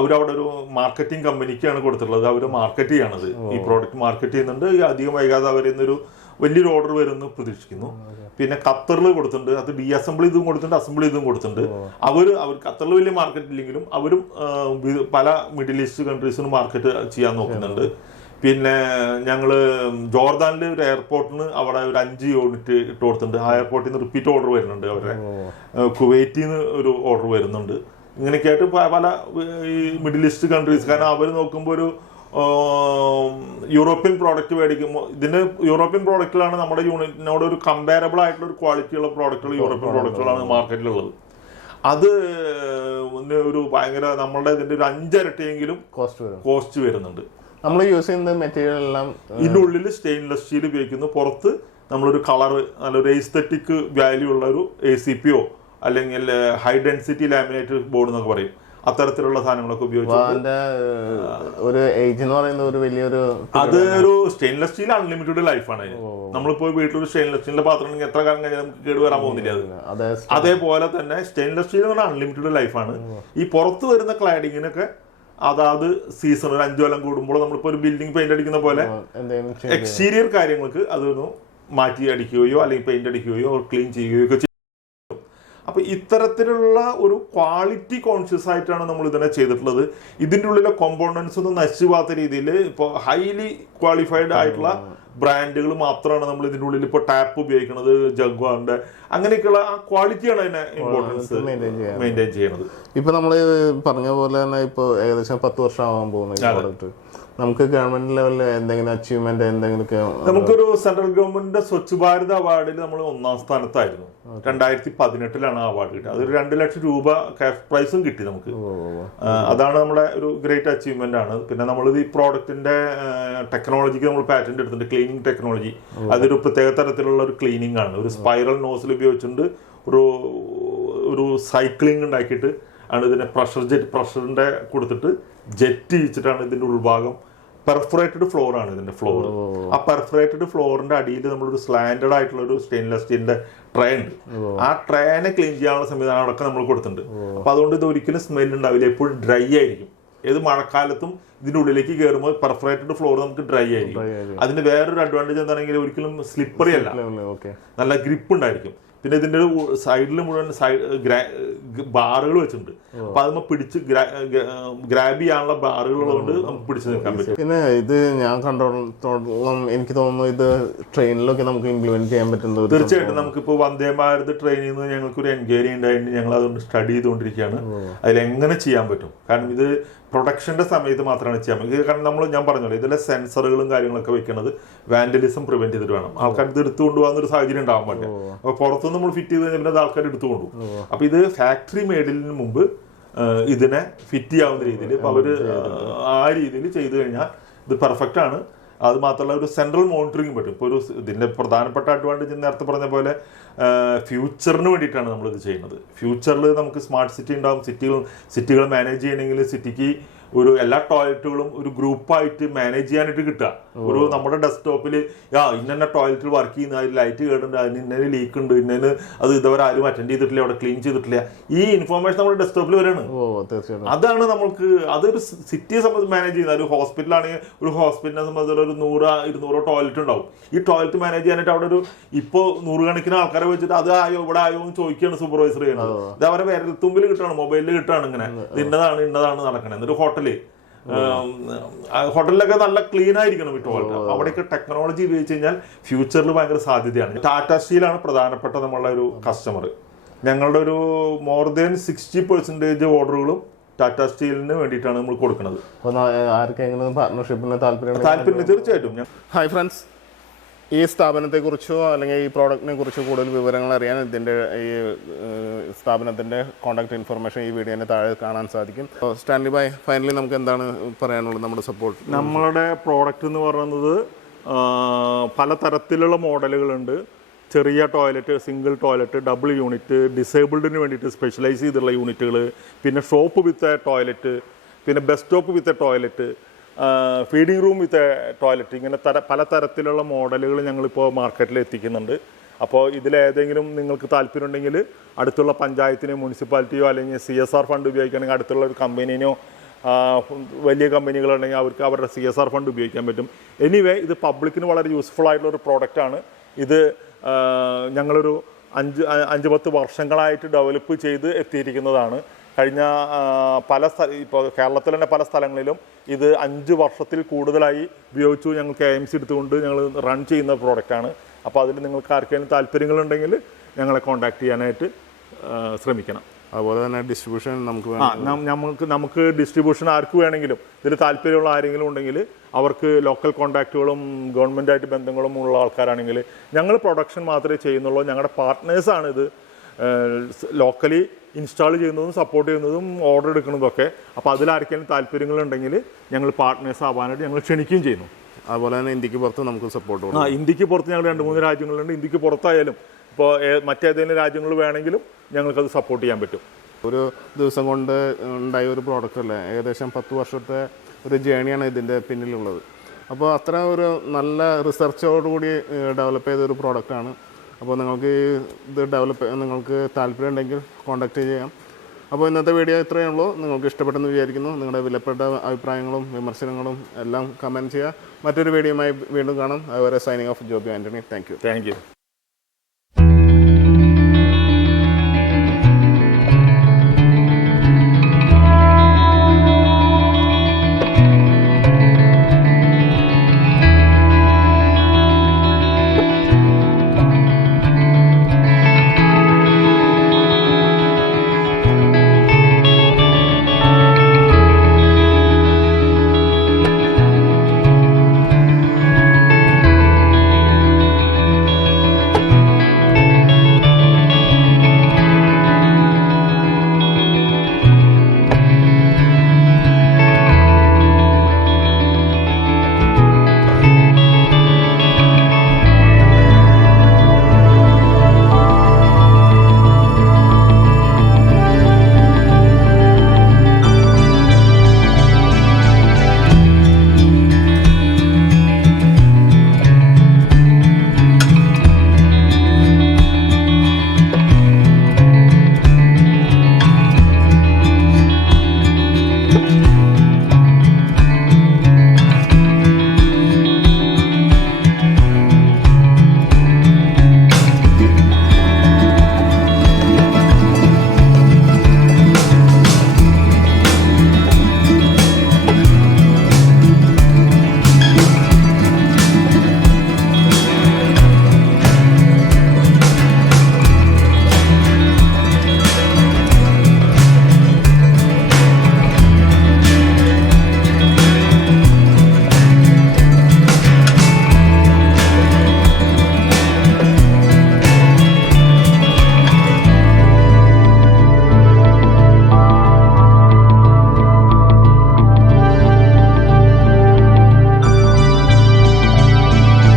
അവരവിടെ ഒരു മാർക്കറ്റിംഗ് കമ്പനിക്കാണ് കൊടുത്തിട്ടുള്ളത്. അവർ മാർക്കറ്റ് ചെയ്യണത്, ഈ പ്രോഡക്റ്റ് മാർക്കറ്റ് ചെയ്യുന്നുണ്ട്. അധികം വൈകാതെ അവരിൽ നിന്നൊരു വലിയൊരു ഓർഡർ വരുമെന്ന് പ്രതീക്ഷിക്കുന്നു. പിന്നെ ഖത്തറിൽ കൊടുത്തിട്ടുണ്ട്. അത് ഡീഅസംബിൾ ഇതും കൊടുത്തിട്ടുണ്ട്, അസംബിൾ ഇതും കൊടുത്തിട്ടുണ്ട്. അവർ ഖത്തറിൽ വലിയ മാർക്കറ്റ് ഇല്ലെങ്കിലും അവരും പല മിഡിൽ ഈസ്റ്റ് കൺട്രീസിനും മാർക്കറ്റ് ചെയ്യാൻ നോക്കുന്നുണ്ട്. പിന്നെ ഞങ്ങൾ ജോർദാനിൽ ഒരു എയർപോർട്ടിന് അവിടെ ഒരു 5 യൂണിറ്റ് ഇട്ട് കൊടുത്തിട്ടുണ്ട്. ആ എയർപോർട്ടിൽ നിന്ന് റിപ്പീറ്റ് ഓർഡർ വരുന്നുണ്ട്. അവരുടെ കുവൈറ്റിൽ നിന്ന് ഒരു ഓർഡർ വരുന്നുണ്ട്. ഇങ്ങനെയൊക്കെ ആയിട്ട് പല ഈ മിഡിൽ ഈസ്റ്റ് കൺട്രീസ്, കാരണം അവർ നോക്കുമ്പോൾ ഒരു യൂറോപ്യൻ പ്രോഡക്റ്റ് മേടിക്കുമ്പോൾ ഇതിന് യൂറോപ്യൻ പ്രോഡക്റ്റിലാണ് നമ്മുടെ യൂണിറ്റിനോട് ഒരു കമ്പാരബിൾ ആയിട്ടുള്ള ഒരു ക്വാളിറ്റിയുള്ള പ്രോഡക്റ്റുകൾ യൂറോപ്യൻ പ്രോഡക്റ്റുകളാണ് മാർക്കറ്റിലുള്ളത്. അത് ഒരു ഭയങ്കര നമ്മളുടെ ഇതിന്റെ ഒരു 5 ഇരട്ടിയെങ്കിലും കോസ്റ്റ് വരുന്നുണ്ട്. നമ്മൾ യൂസ് ചെയ്യുന്ന മെറ്റീരിയൽ എല്ലാം ഇതിൻ്റെ ഉള്ളിൽ സ്റ്റെയിൻലെസ് സ്റ്റീൽ ഉപയോഗിക്കുന്നു. പുറത്ത് നമ്മളൊരു കളറ് നല്ലൊരു എസ്തെറ്റിക് വാല്യൂ ഉള്ള ഒരു ACPO അല്ലെങ്കിൽ ഹൈ ഡെൻസിറ്റി ലാമിനേറ്റ് ബോർഡ് എന്നൊക്കെ പറയും. അത്തരത്തിലുള്ള സാധനങ്ങളൊക്കെ ഉപയോഗിച്ചു. ഒരു ഏജ് എന്ന് പറയുന്നത് ഒരു വലിയൊരു, അത് ഒരു സ്റ്റെയിൻലെസ് സ്റ്റീൽ അൺലിമിറ്റഡ് ലൈഫാണ്. നമ്മളിപ്പോ വീട്ടിലൊരു സ്റ്റെയിൻലെസ് സ്റ്റീലിന്റെ പാത്രം ഉണ്ടെങ്കിൽ എത്ര കാലം കഴിഞ്ഞാൽ നമുക്ക് കേടുവരാൻ പോകുന്നില്ല. അത് അതേപോലെ തന്നെ സ്റ്റെയിൻലെസ് സ്റ്റീൽ എന്ന് പറഞ്ഞാൽ അൺലിമിറ്റഡ് ലൈഫാണ്. ഈ പുറത്ത് വരുന്ന ക്ലാഡിങ്ങിനൊക്കെ അതാത് സീസൺ ഒരു 5 കൊല്ലം കൂടുമ്പോൾ നമ്മളിപ്പോ ഒരു ബിൽഡിംഗ് പെയിന്റ് അടിക്കുന്ന പോലെ എക്സ്റ്റീരിയർ കാര്യങ്ങൾക്ക് അതൊന്ന് മാറ്റി അടിക്കുകയോ അല്ലെങ്കിൽ പെയിന്റ് അടിക്കുകയോ ക്ലീൻ ചെയ്യുകയോ ഒക്കെ. അപ്പോൾ ഇത്തരത്തിലുള്ള ഒരു ക്വാളിറ്റി കോൺഷ്യസ് ആയിട്ടാണ് നമ്മൾ ഇതിനെ ചെയ്തിട്ടുള്ളത്. ഇതിൻ്റെ ഉള്ളിലെ കോമ്പോണൻസ് ഒന്നും നശിച്ചു പോകാത്ത രീതിയിൽ ഇപ്പോൾ ഹൈലി ക്വാളിഫൈഡ് ആയിട്ടുള്ള ബ്രാൻഡുകൾ മാത്രമാണ് നമ്മൾ ഇതിൻ്റെ ഉള്ളിൽ ഇപ്പോൾ ടാപ്പ് ഉപയോഗിക്കുന്നത്, ജഗ്വാറിന്റെ അങ്ങനെയൊക്കെയുള്ള ആ ക്വാളിറ്റിയാണ് അതിനെ ഇമ്പോർട്ടൻസ് മെയിൻറ്റെയിൻ ചെയ്യുന്നത്. ഇപ്പൊ നമ്മൾ പറഞ്ഞ പോലെ തന്നെ ഇപ്പോൾ ഏകദേശം 10 വർഷം ആവാൻ പോകുന്ന ഈ പ്രോഡക്റ്റ് നമുക്ക് ഗവൺമെന്റ് ലെവലിൽ എന്തെങ്കിലും അച്ചീവ്മെന്റ് എന്തെങ്കിലുമൊക്കെ? നമുക്കൊരു സെൻട്രൽ ഗവൺമെന്റിന്റെ സ്വച്ഛ് ഭാരത് അവാർഡിൽ നമ്മൾ 1ാം സ്ഥാനത്തായിരുന്നു. 2018 ആ അവാർഡ് കിട്ടി. അതൊരു 2 ലക്ഷം രൂപ ക്യാഷ് പ്രൈസും കിട്ടി നമുക്ക്. അതാണ് നമ്മുടെ ഒരു ഗ്രേറ്റ് അച്ചീവ്മെന്റ് ആണ്. പിന്നെ നമ്മളിത് ഈ പ്രോഡക്റ്റിന്റെ ടെക്നോളജിക്ക് നമ്മൾ പാറ്റന്റ് എടുത്തിട്ടുണ്ട്, ക്ലീനിങ് ടെക്നോളജി. അതൊരു പ്രത്യേക തരത്തിലുള്ള ഒരു ക്ലീനിങ് ആണ്. ഒരു സ്പൈറൽ നോസിൽ ഉപയോഗിച്ചിട്ടുണ്ട്, ഒരു സൈക്ലിംഗ് ഉണ്ടാക്കിയിട്ട് ആണ് ഇതിനെ പ്രഷറിന്റെ കൊടുത്തിട്ട് ജെറ്റ് വെച്ചിട്ടാണ് ഇതിന്റെ ഉൾഭാഗം. പെർഫറേറ്റഡ് ഫ്ലോർ ആണ് ഇതിന്റെ ഫ്ലോർ. ആ പെർഫറേറ്റഡ് ഫ്ലോറിന്റെ അടിയിൽ നമ്മളൊരു സ്ലാൻഡഡ് ആയിട്ടുള്ള ഒരു സ്റ്റെയിൻലെസ് സ്റ്റീലിന്റെ ട്രേ ഉണ്ട്. ആ ട്രേനെ ക്ലീൻ ചെയ്യാനുള്ള സംവിധാനം അടക്കം നമ്മൾ കൊടുത്തിട്ടുണ്ട്. അപ്പൊ അതുകൊണ്ട് ഇത് ഒരിക്കലും സ്മെൽ ഉണ്ടാവില്ല, എപ്പോഴും ഡ്രൈ ആയിരിക്കും. ഏത് മഴക്കാലത്തും ഇതിന്റെ ഉള്ളിലേക്ക് കയറുമ്പോൾ പെർഫറേറ്റഡ് ഫ്ലോർ നമുക്ക് ഡ്രൈ ആയിരിക്കും. അതിന്റെ വേറൊരു അഡ്വാൻറ്റേജ് എന്താണെങ്കിൽ ഒരിക്കലും സ്ലിപ്പറി അല്ല, നല്ല ഗ്രിപ്പ് ഉണ്ടായിരിക്കും. പിന്നെ ഇതിന്റെ സൈഡിൽ മുഴുവൻ ബാറുകൾ വെച്ചിട്ടുണ്ട്. അപ്പൊ അതുമ്പോ പിടിച്ച് ഗ്രാബ് ചെയ്യാനുള്ള ബാറുകളുള്ളതുകൊണ്ട് നമുക്ക് പിടിച്ചു നിൽക്കാൻ പറ്റും. പിന്നെ ഇത് ഞാൻ കണ്ടോളം എനിക്ക് തോന്നുന്നു ഇത് ട്രെയിനിലൊക്കെ നമുക്ക് ഇംപ്ലിമെന്റ് ചെയ്യാൻ പറ്റുന്നത്. തീർച്ചയായിട്ടും നമുക്കിപ്പോൾ വന്ദേ ഭാരത് ട്രെയിനിൽ നിന്ന് ഞങ്ങൾക്കൊരു എൻക്വയറി ഉണ്ടായിട്ട് ഞങ്ങൾ അതുകൊണ്ട് സ്റ്റഡി ചെയ്തുകൊണ്ടിരിക്കുകയാണ് അതിലെങ്ങനെ ചെയ്യാൻ പറ്റും. കാരണം ഇത് പ്രൊഡക്ഷന്റെ സമയത്ത് മാത്രമാണ് ചെയ്യാൻ പറ്റും. കാരണം ഞാൻ പറഞ്ഞല്ലോ ഇതിലെ സെൻസറുകളും കാര്യങ്ങളൊക്കെ വെക്കുന്നത് വാൻഡലിസം പ്രിവെന്റ് ചെയ്തിട്ട് വേണം. ആൾക്കാർ ഇത് എടുത്തു കൊണ്ടുപോകുന്ന ഒരു സാഹചര്യം ഉണ്ടാവാൻ പാടില്ല. അപ്പൊ പുറത്തുനിന്ന് നമ്മൾ ഫിറ്റ് ചെയ്ത് കഴിഞ്ഞാൽ പിന്നെ ആൾക്കാർ എടുത്തുകൊണ്ടു. അപ്പൊ ഇത് ഫാക്ടറി മേഡിലിന് മുമ്പ് ഇതിനെ ഫിറ്റ് ചെയ്യാവുന്ന രീതിയിൽ ഇപ്പൊ അവര് ആ രീതിയിൽ ചെയ്തു കഴിഞ്ഞാൽ ഇത് പെർഫെക്റ്റ് ആണ്. അത് മാത്രമല്ല ഒരു സെൻട്രൽ മോണിറ്ററിംഗ് പറ്റും. ഇപ്പോൾ ഒരു ഇതിൻ്റെ പ്രധാനപ്പെട്ട അഡ്വാൻറ്റേജ് നേരത്തെ പറഞ്ഞ പോലെ ഫ്യൂച്ചറിന് വേണ്ടിയിട്ടാണ് നമ്മളിത് ചെയ്യുന്നത്. ഫ്യൂച്ചറിൽ നമുക്ക് സ്മാർട്ട് സിറ്റി ഉണ്ടാകും. സിറ്റികൾ മാനേജ് ചെയ്യണമെങ്കിൽ സിറ്റിക്ക് ഒരു എല്ലാ ടോയ്ലറ്റുകളും ഒരു ഗ്രൂപ്പായിട്ട് മാനേജ് ചെയ്യാനായിട്ട് കിട്ടുക. ഒരു നമ്മുടെ ഡെസ്ക്ടോപ്പിൽ ഇന്ന ടോയ്ലറ്റിൽ വർക്ക് ചെയ്യുന്ന അതിൽ ലൈറ്റ് കേടുണ്ട്, അതിന് ഇന്നലെ ലീക്ക് ഉണ്ട്, ഇന്നലെ അത് ഇതുവരെ ആരും അറ്റൻഡ് ചെയ്തിട്ടില്ല, അവിടെ ക്ലീൻ ചെയ്തിട്ടില്ല, ഈ ഇൻഫോർമേഷൻ നമ്മുടെ ഡെസ്ക്ടോപ്പിൽ വരെയാണ്. അതാണ് നമ്മൾക്ക് അതൊരു സിറ്റിയെ സംബന്ധിച്ച് മാനേജ് ചെയ്യുന്നത്. ഒരു ഹോസ്പിറ്റലാണെങ്കിൽ ഒരു ഹോസ്പിറ്റലിനെ സംബന്ധിച്ച് ഒരു 100-200 ടോയ്ലറ്റ് ഉണ്ടാവും. ഈ ടോയ്ലറ്റ് മാനേജ് ചെയ്യാനായിട്ട് അവിടെ ഒരു ഇപ്പോൾ 100 കണക്കിന് ആൾക്കാരെ വെച്ചിട്ട് അത് ആയോ ഇവിടെ ആയോ എന്ന് ചോദിക്കുകയാണ് സൂപ്പർവൈസർ ചെയ്യുന്നത്. ഇത് അവരെ വിരൽത്തുമ്പിൽ കിട്ടുകയാണ്, മൊബൈലിൽ കിട്ടുകയാണ്. ഇങ്ങനെ ഇത് ഇന്നതാണ് നടക്കണേ. എന്നിട്ട് ഹോട്ടലിലൊക്കെ നല്ല ക്ലീൻ ആയിരിക്കണം ഈ ടോയ്ലറ്റ്. അവിടെയൊക്കെ ടെക്നോളജി ഉപയോഗിച്ച് കഴിഞ്ഞാൽ ഫ്യൂച്ചറിൽ ഭയങ്കര സാധ്യതയാണ്. ടാറ്റ സ്റ്റീലാണ് പ്രധാനപ്പെട്ട നമ്മളുടെ ഒരു കസ്റ്റമർ. ഞങ്ങളുടെ ഒരു മോർ ദാൻ 60% ഓർഡറുകളും ടാറ്റ സ്റ്റീലിന് വേണ്ടിയിട്ടാണ് നമ്മൾ കൊടുക്കുന്നത്. ആർക്കെങ്കിലും പാർട്ണർഷിപ്പിന് താല്പര്യം തീർച്ചയായിട്ടും. ഹായ് ഫ്രണ്ട്സ്, ഈ സ്ഥാപനത്തെക്കുറിച്ചോ അല്ലെങ്കിൽ ഈ പ്രോഡക്റ്റിനെ കുറിച്ചോ കൂടുതൽ വിവരങ്ങൾ അറിയാൻ ഇതിൻ്റെ ഈ സ്ഥാപനത്തിൻ്റെ കോൺടാക്ട് ഇൻഫർമേഷൻ ഈ വീഡിയോൻ്റെ താഴെ കാണാൻ സാധിക്കും. സ്റ്റാൻലി ബൈ, ഫൈനലി നമുക്ക് എന്താണ് പറയാനുള്ളത് നമ്മുടെ സപ്പോർട്ട്? നമ്മളുടെ പ്രോഡക്റ്റ് എന്ന് പറയുന്നത് പലതരത്തിലുള്ള മോഡലുകളുണ്ട്. ചെറിയ toilet, single toilet, double unit, ഡിസേബിൾഡിന് വേണ്ടിയിട്ട് സ്പെഷ്യലൈസ് ചെയ്തിട്ടുള്ള യൂണിറ്റുകൾ, പിന്നെ ഷോപ്പ് വിത്ത് ടോയ്ലറ്റ്, പിന്നെ bus stop with toilet, feeding room with toilet, ഇങ്ങനെ പലതരത്തിലുള്ള മോഡലുകൾ ഞങ്ങളിപ്പോൾ മാർക്കറ്റിൽ എത്തിക്കുന്നുണ്ട്. അപ്പോൾ ഇതിലേതെങ്കിലും നിങ്ങൾക്ക് താല്പര്യമുണ്ടെങ്കിൽ അടുത്തുള്ള പഞ്ചായത്തിനോ മുനിസിപ്പാലിറ്റിയോ അല്ലെങ്കിൽ CSR ഫണ്ട് ഉപയോഗിക്കുകയാണെങ്കിൽ അടുത്തുള്ള ഒരു കമ്പനീനോ വലിയ കമ്പനികളുണ്ടെങ്കിൽ അവർക്ക് അവരുടെ CSR ഫണ്ട് ഉപയോഗിക്കാൻ പറ്റും. എനിവേ ഇത് പബ്ലിക്കിന് വളരെ യൂസ്ഫുൾ ആയിട്ടുള്ള ഒരു പ്രോഡക്റ്റാണ്. ഇത് ഞങ്ങളൊരു 5-10 വർഷങ്ങളായിട്ട് ഡെവലപ്പ് ചെയ്ത് എത്തിയിരിക്കുന്നതാണ്. കഴിഞ്ഞ ഇപ്പോൾ കേരളത്തിൽ തന്നെ പല സ്ഥലങ്ങളിലും ഇത് 5 വർഷത്തിൽ കൂടുതലായി ഉപയോഗിച്ചു ഞങ്ങൾ KMC എടുത്തുകൊണ്ട് ഞങ്ങൾ റൺ ചെയ്യുന്ന പ്രോഡക്റ്റാണ്. അപ്പോൾ അതിൽ നിങ്ങൾക്ക് ആർക്കെങ്കിലും താല്പര്യങ്ങളുണ്ടെങ്കിൽ ഞങ്ങളെ കോൺടാക്ട് ചെയ്യാനായിട്ട് ശ്രമിക്കണം. അതുപോലെ തന്നെ ഡിസ്ട്രിബ്യൂഷൻ നമുക്ക് ഡിസ്ട്രിബ്യൂഷൻ ആർക്ക് വേണമെങ്കിലും ഇതിൽ താല്പര്യമുള്ള ആരെങ്കിലും ഉണ്ടെങ്കിൽ അവർക്ക് ലോക്കൽ കോൺടാക്റ്റുകളും ഗവൺമെൻറ്റായിട്ട് ബന്ധങ്ങളും ഉള്ള ആൾക്കാരാണെങ്കിൽ ഞങ്ങൾ പ്രൊഡക്ഷൻ മാത്രമേ ചെയ്യുന്നുള്ളൂ. ഞങ്ങളുടെ പാർട്ട്നേഴ്സാണ് ഇത് ലോക്കലി ഇൻസ്റ്റാൾ ചെയ്യുന്നതും സപ്പോർട്ട് ചെയ്യുന്നതും ഓർഡർ എടുക്കുന്നതൊക്കെ. അപ്പോൾ അതിലാർക്കെങ്കിലും താല്പര്യങ്ങളുണ്ടെങ്കിൽ ഞങ്ങൾ പാർട്ട്നേഴ്സ് ആവാനായിട്ട് ഞങ്ങൾ ക്ഷണിക്കുകയും ചെയ്യുന്നു. അതുപോലെ തന്നെ ഇന്ത്യക്ക് പുറത്ത് നമുക്ക് സപ്പോർട്ട് കൊടുക്കും. ഇന്ത്യക്ക് പുറത്ത് ഞങ്ങൾ 2-3 രാജ്യങ്ങളുണ്ട്. ഇന്ത്യക്ക് പുറത്തായാലും ഇപ്പോൾ മറ്റേതെങ്കിലും രാജ്യങ്ങൾ വേണമെങ്കിലും ഞങ്ങൾക്കത് സപ്പോർട്ട് ചെയ്യാൻ പറ്റും. ഒരു ദിവസം കൊണ്ട് ഉണ്ടായ ഒരു പ്രോഡക്റ്റ് അല്ലേ, ഏകദേശം 10 വർഷത്തെ ഒരു ജേണിയാണ് ഇതിൻ്റെ പിന്നിലുള്ളത്. അപ്പോൾ അത്ര ഒരു നല്ല റിസർച്ചോടുകൂടി ഡെവലപ്പ് ചെയ്ത ഒരു പ്രോഡക്റ്റാണ്. അപ്പോൾ നിങ്ങൾക്ക് നിങ്ങൾക്ക് താല്പര്യം ഉണ്ടെങ്കിൽ കോൺടാക്റ്റ് ചെയ്യാം. അപ്പോൾ ഇന്നത്തെ വീഡിയോ ഇത്രയേ ഉള്ളൂ. നിങ്ങൾക്ക് ഇഷ്ടപ്പെട്ടെന്ന് വിചാരിക്കുന്നു. നിങ്ങളുടെ വിലപ്പെട്ട അഭിപ്രായങ്ങളും വിമർശനങ്ങളും എല്ലാം കമൻറ്റ് ചെയ്യുക. മറ്റൊരു വീഡിയോയുമായി വീണ്ടും കാണാം. അതുവരെ signing off Joby Antony. Thank you.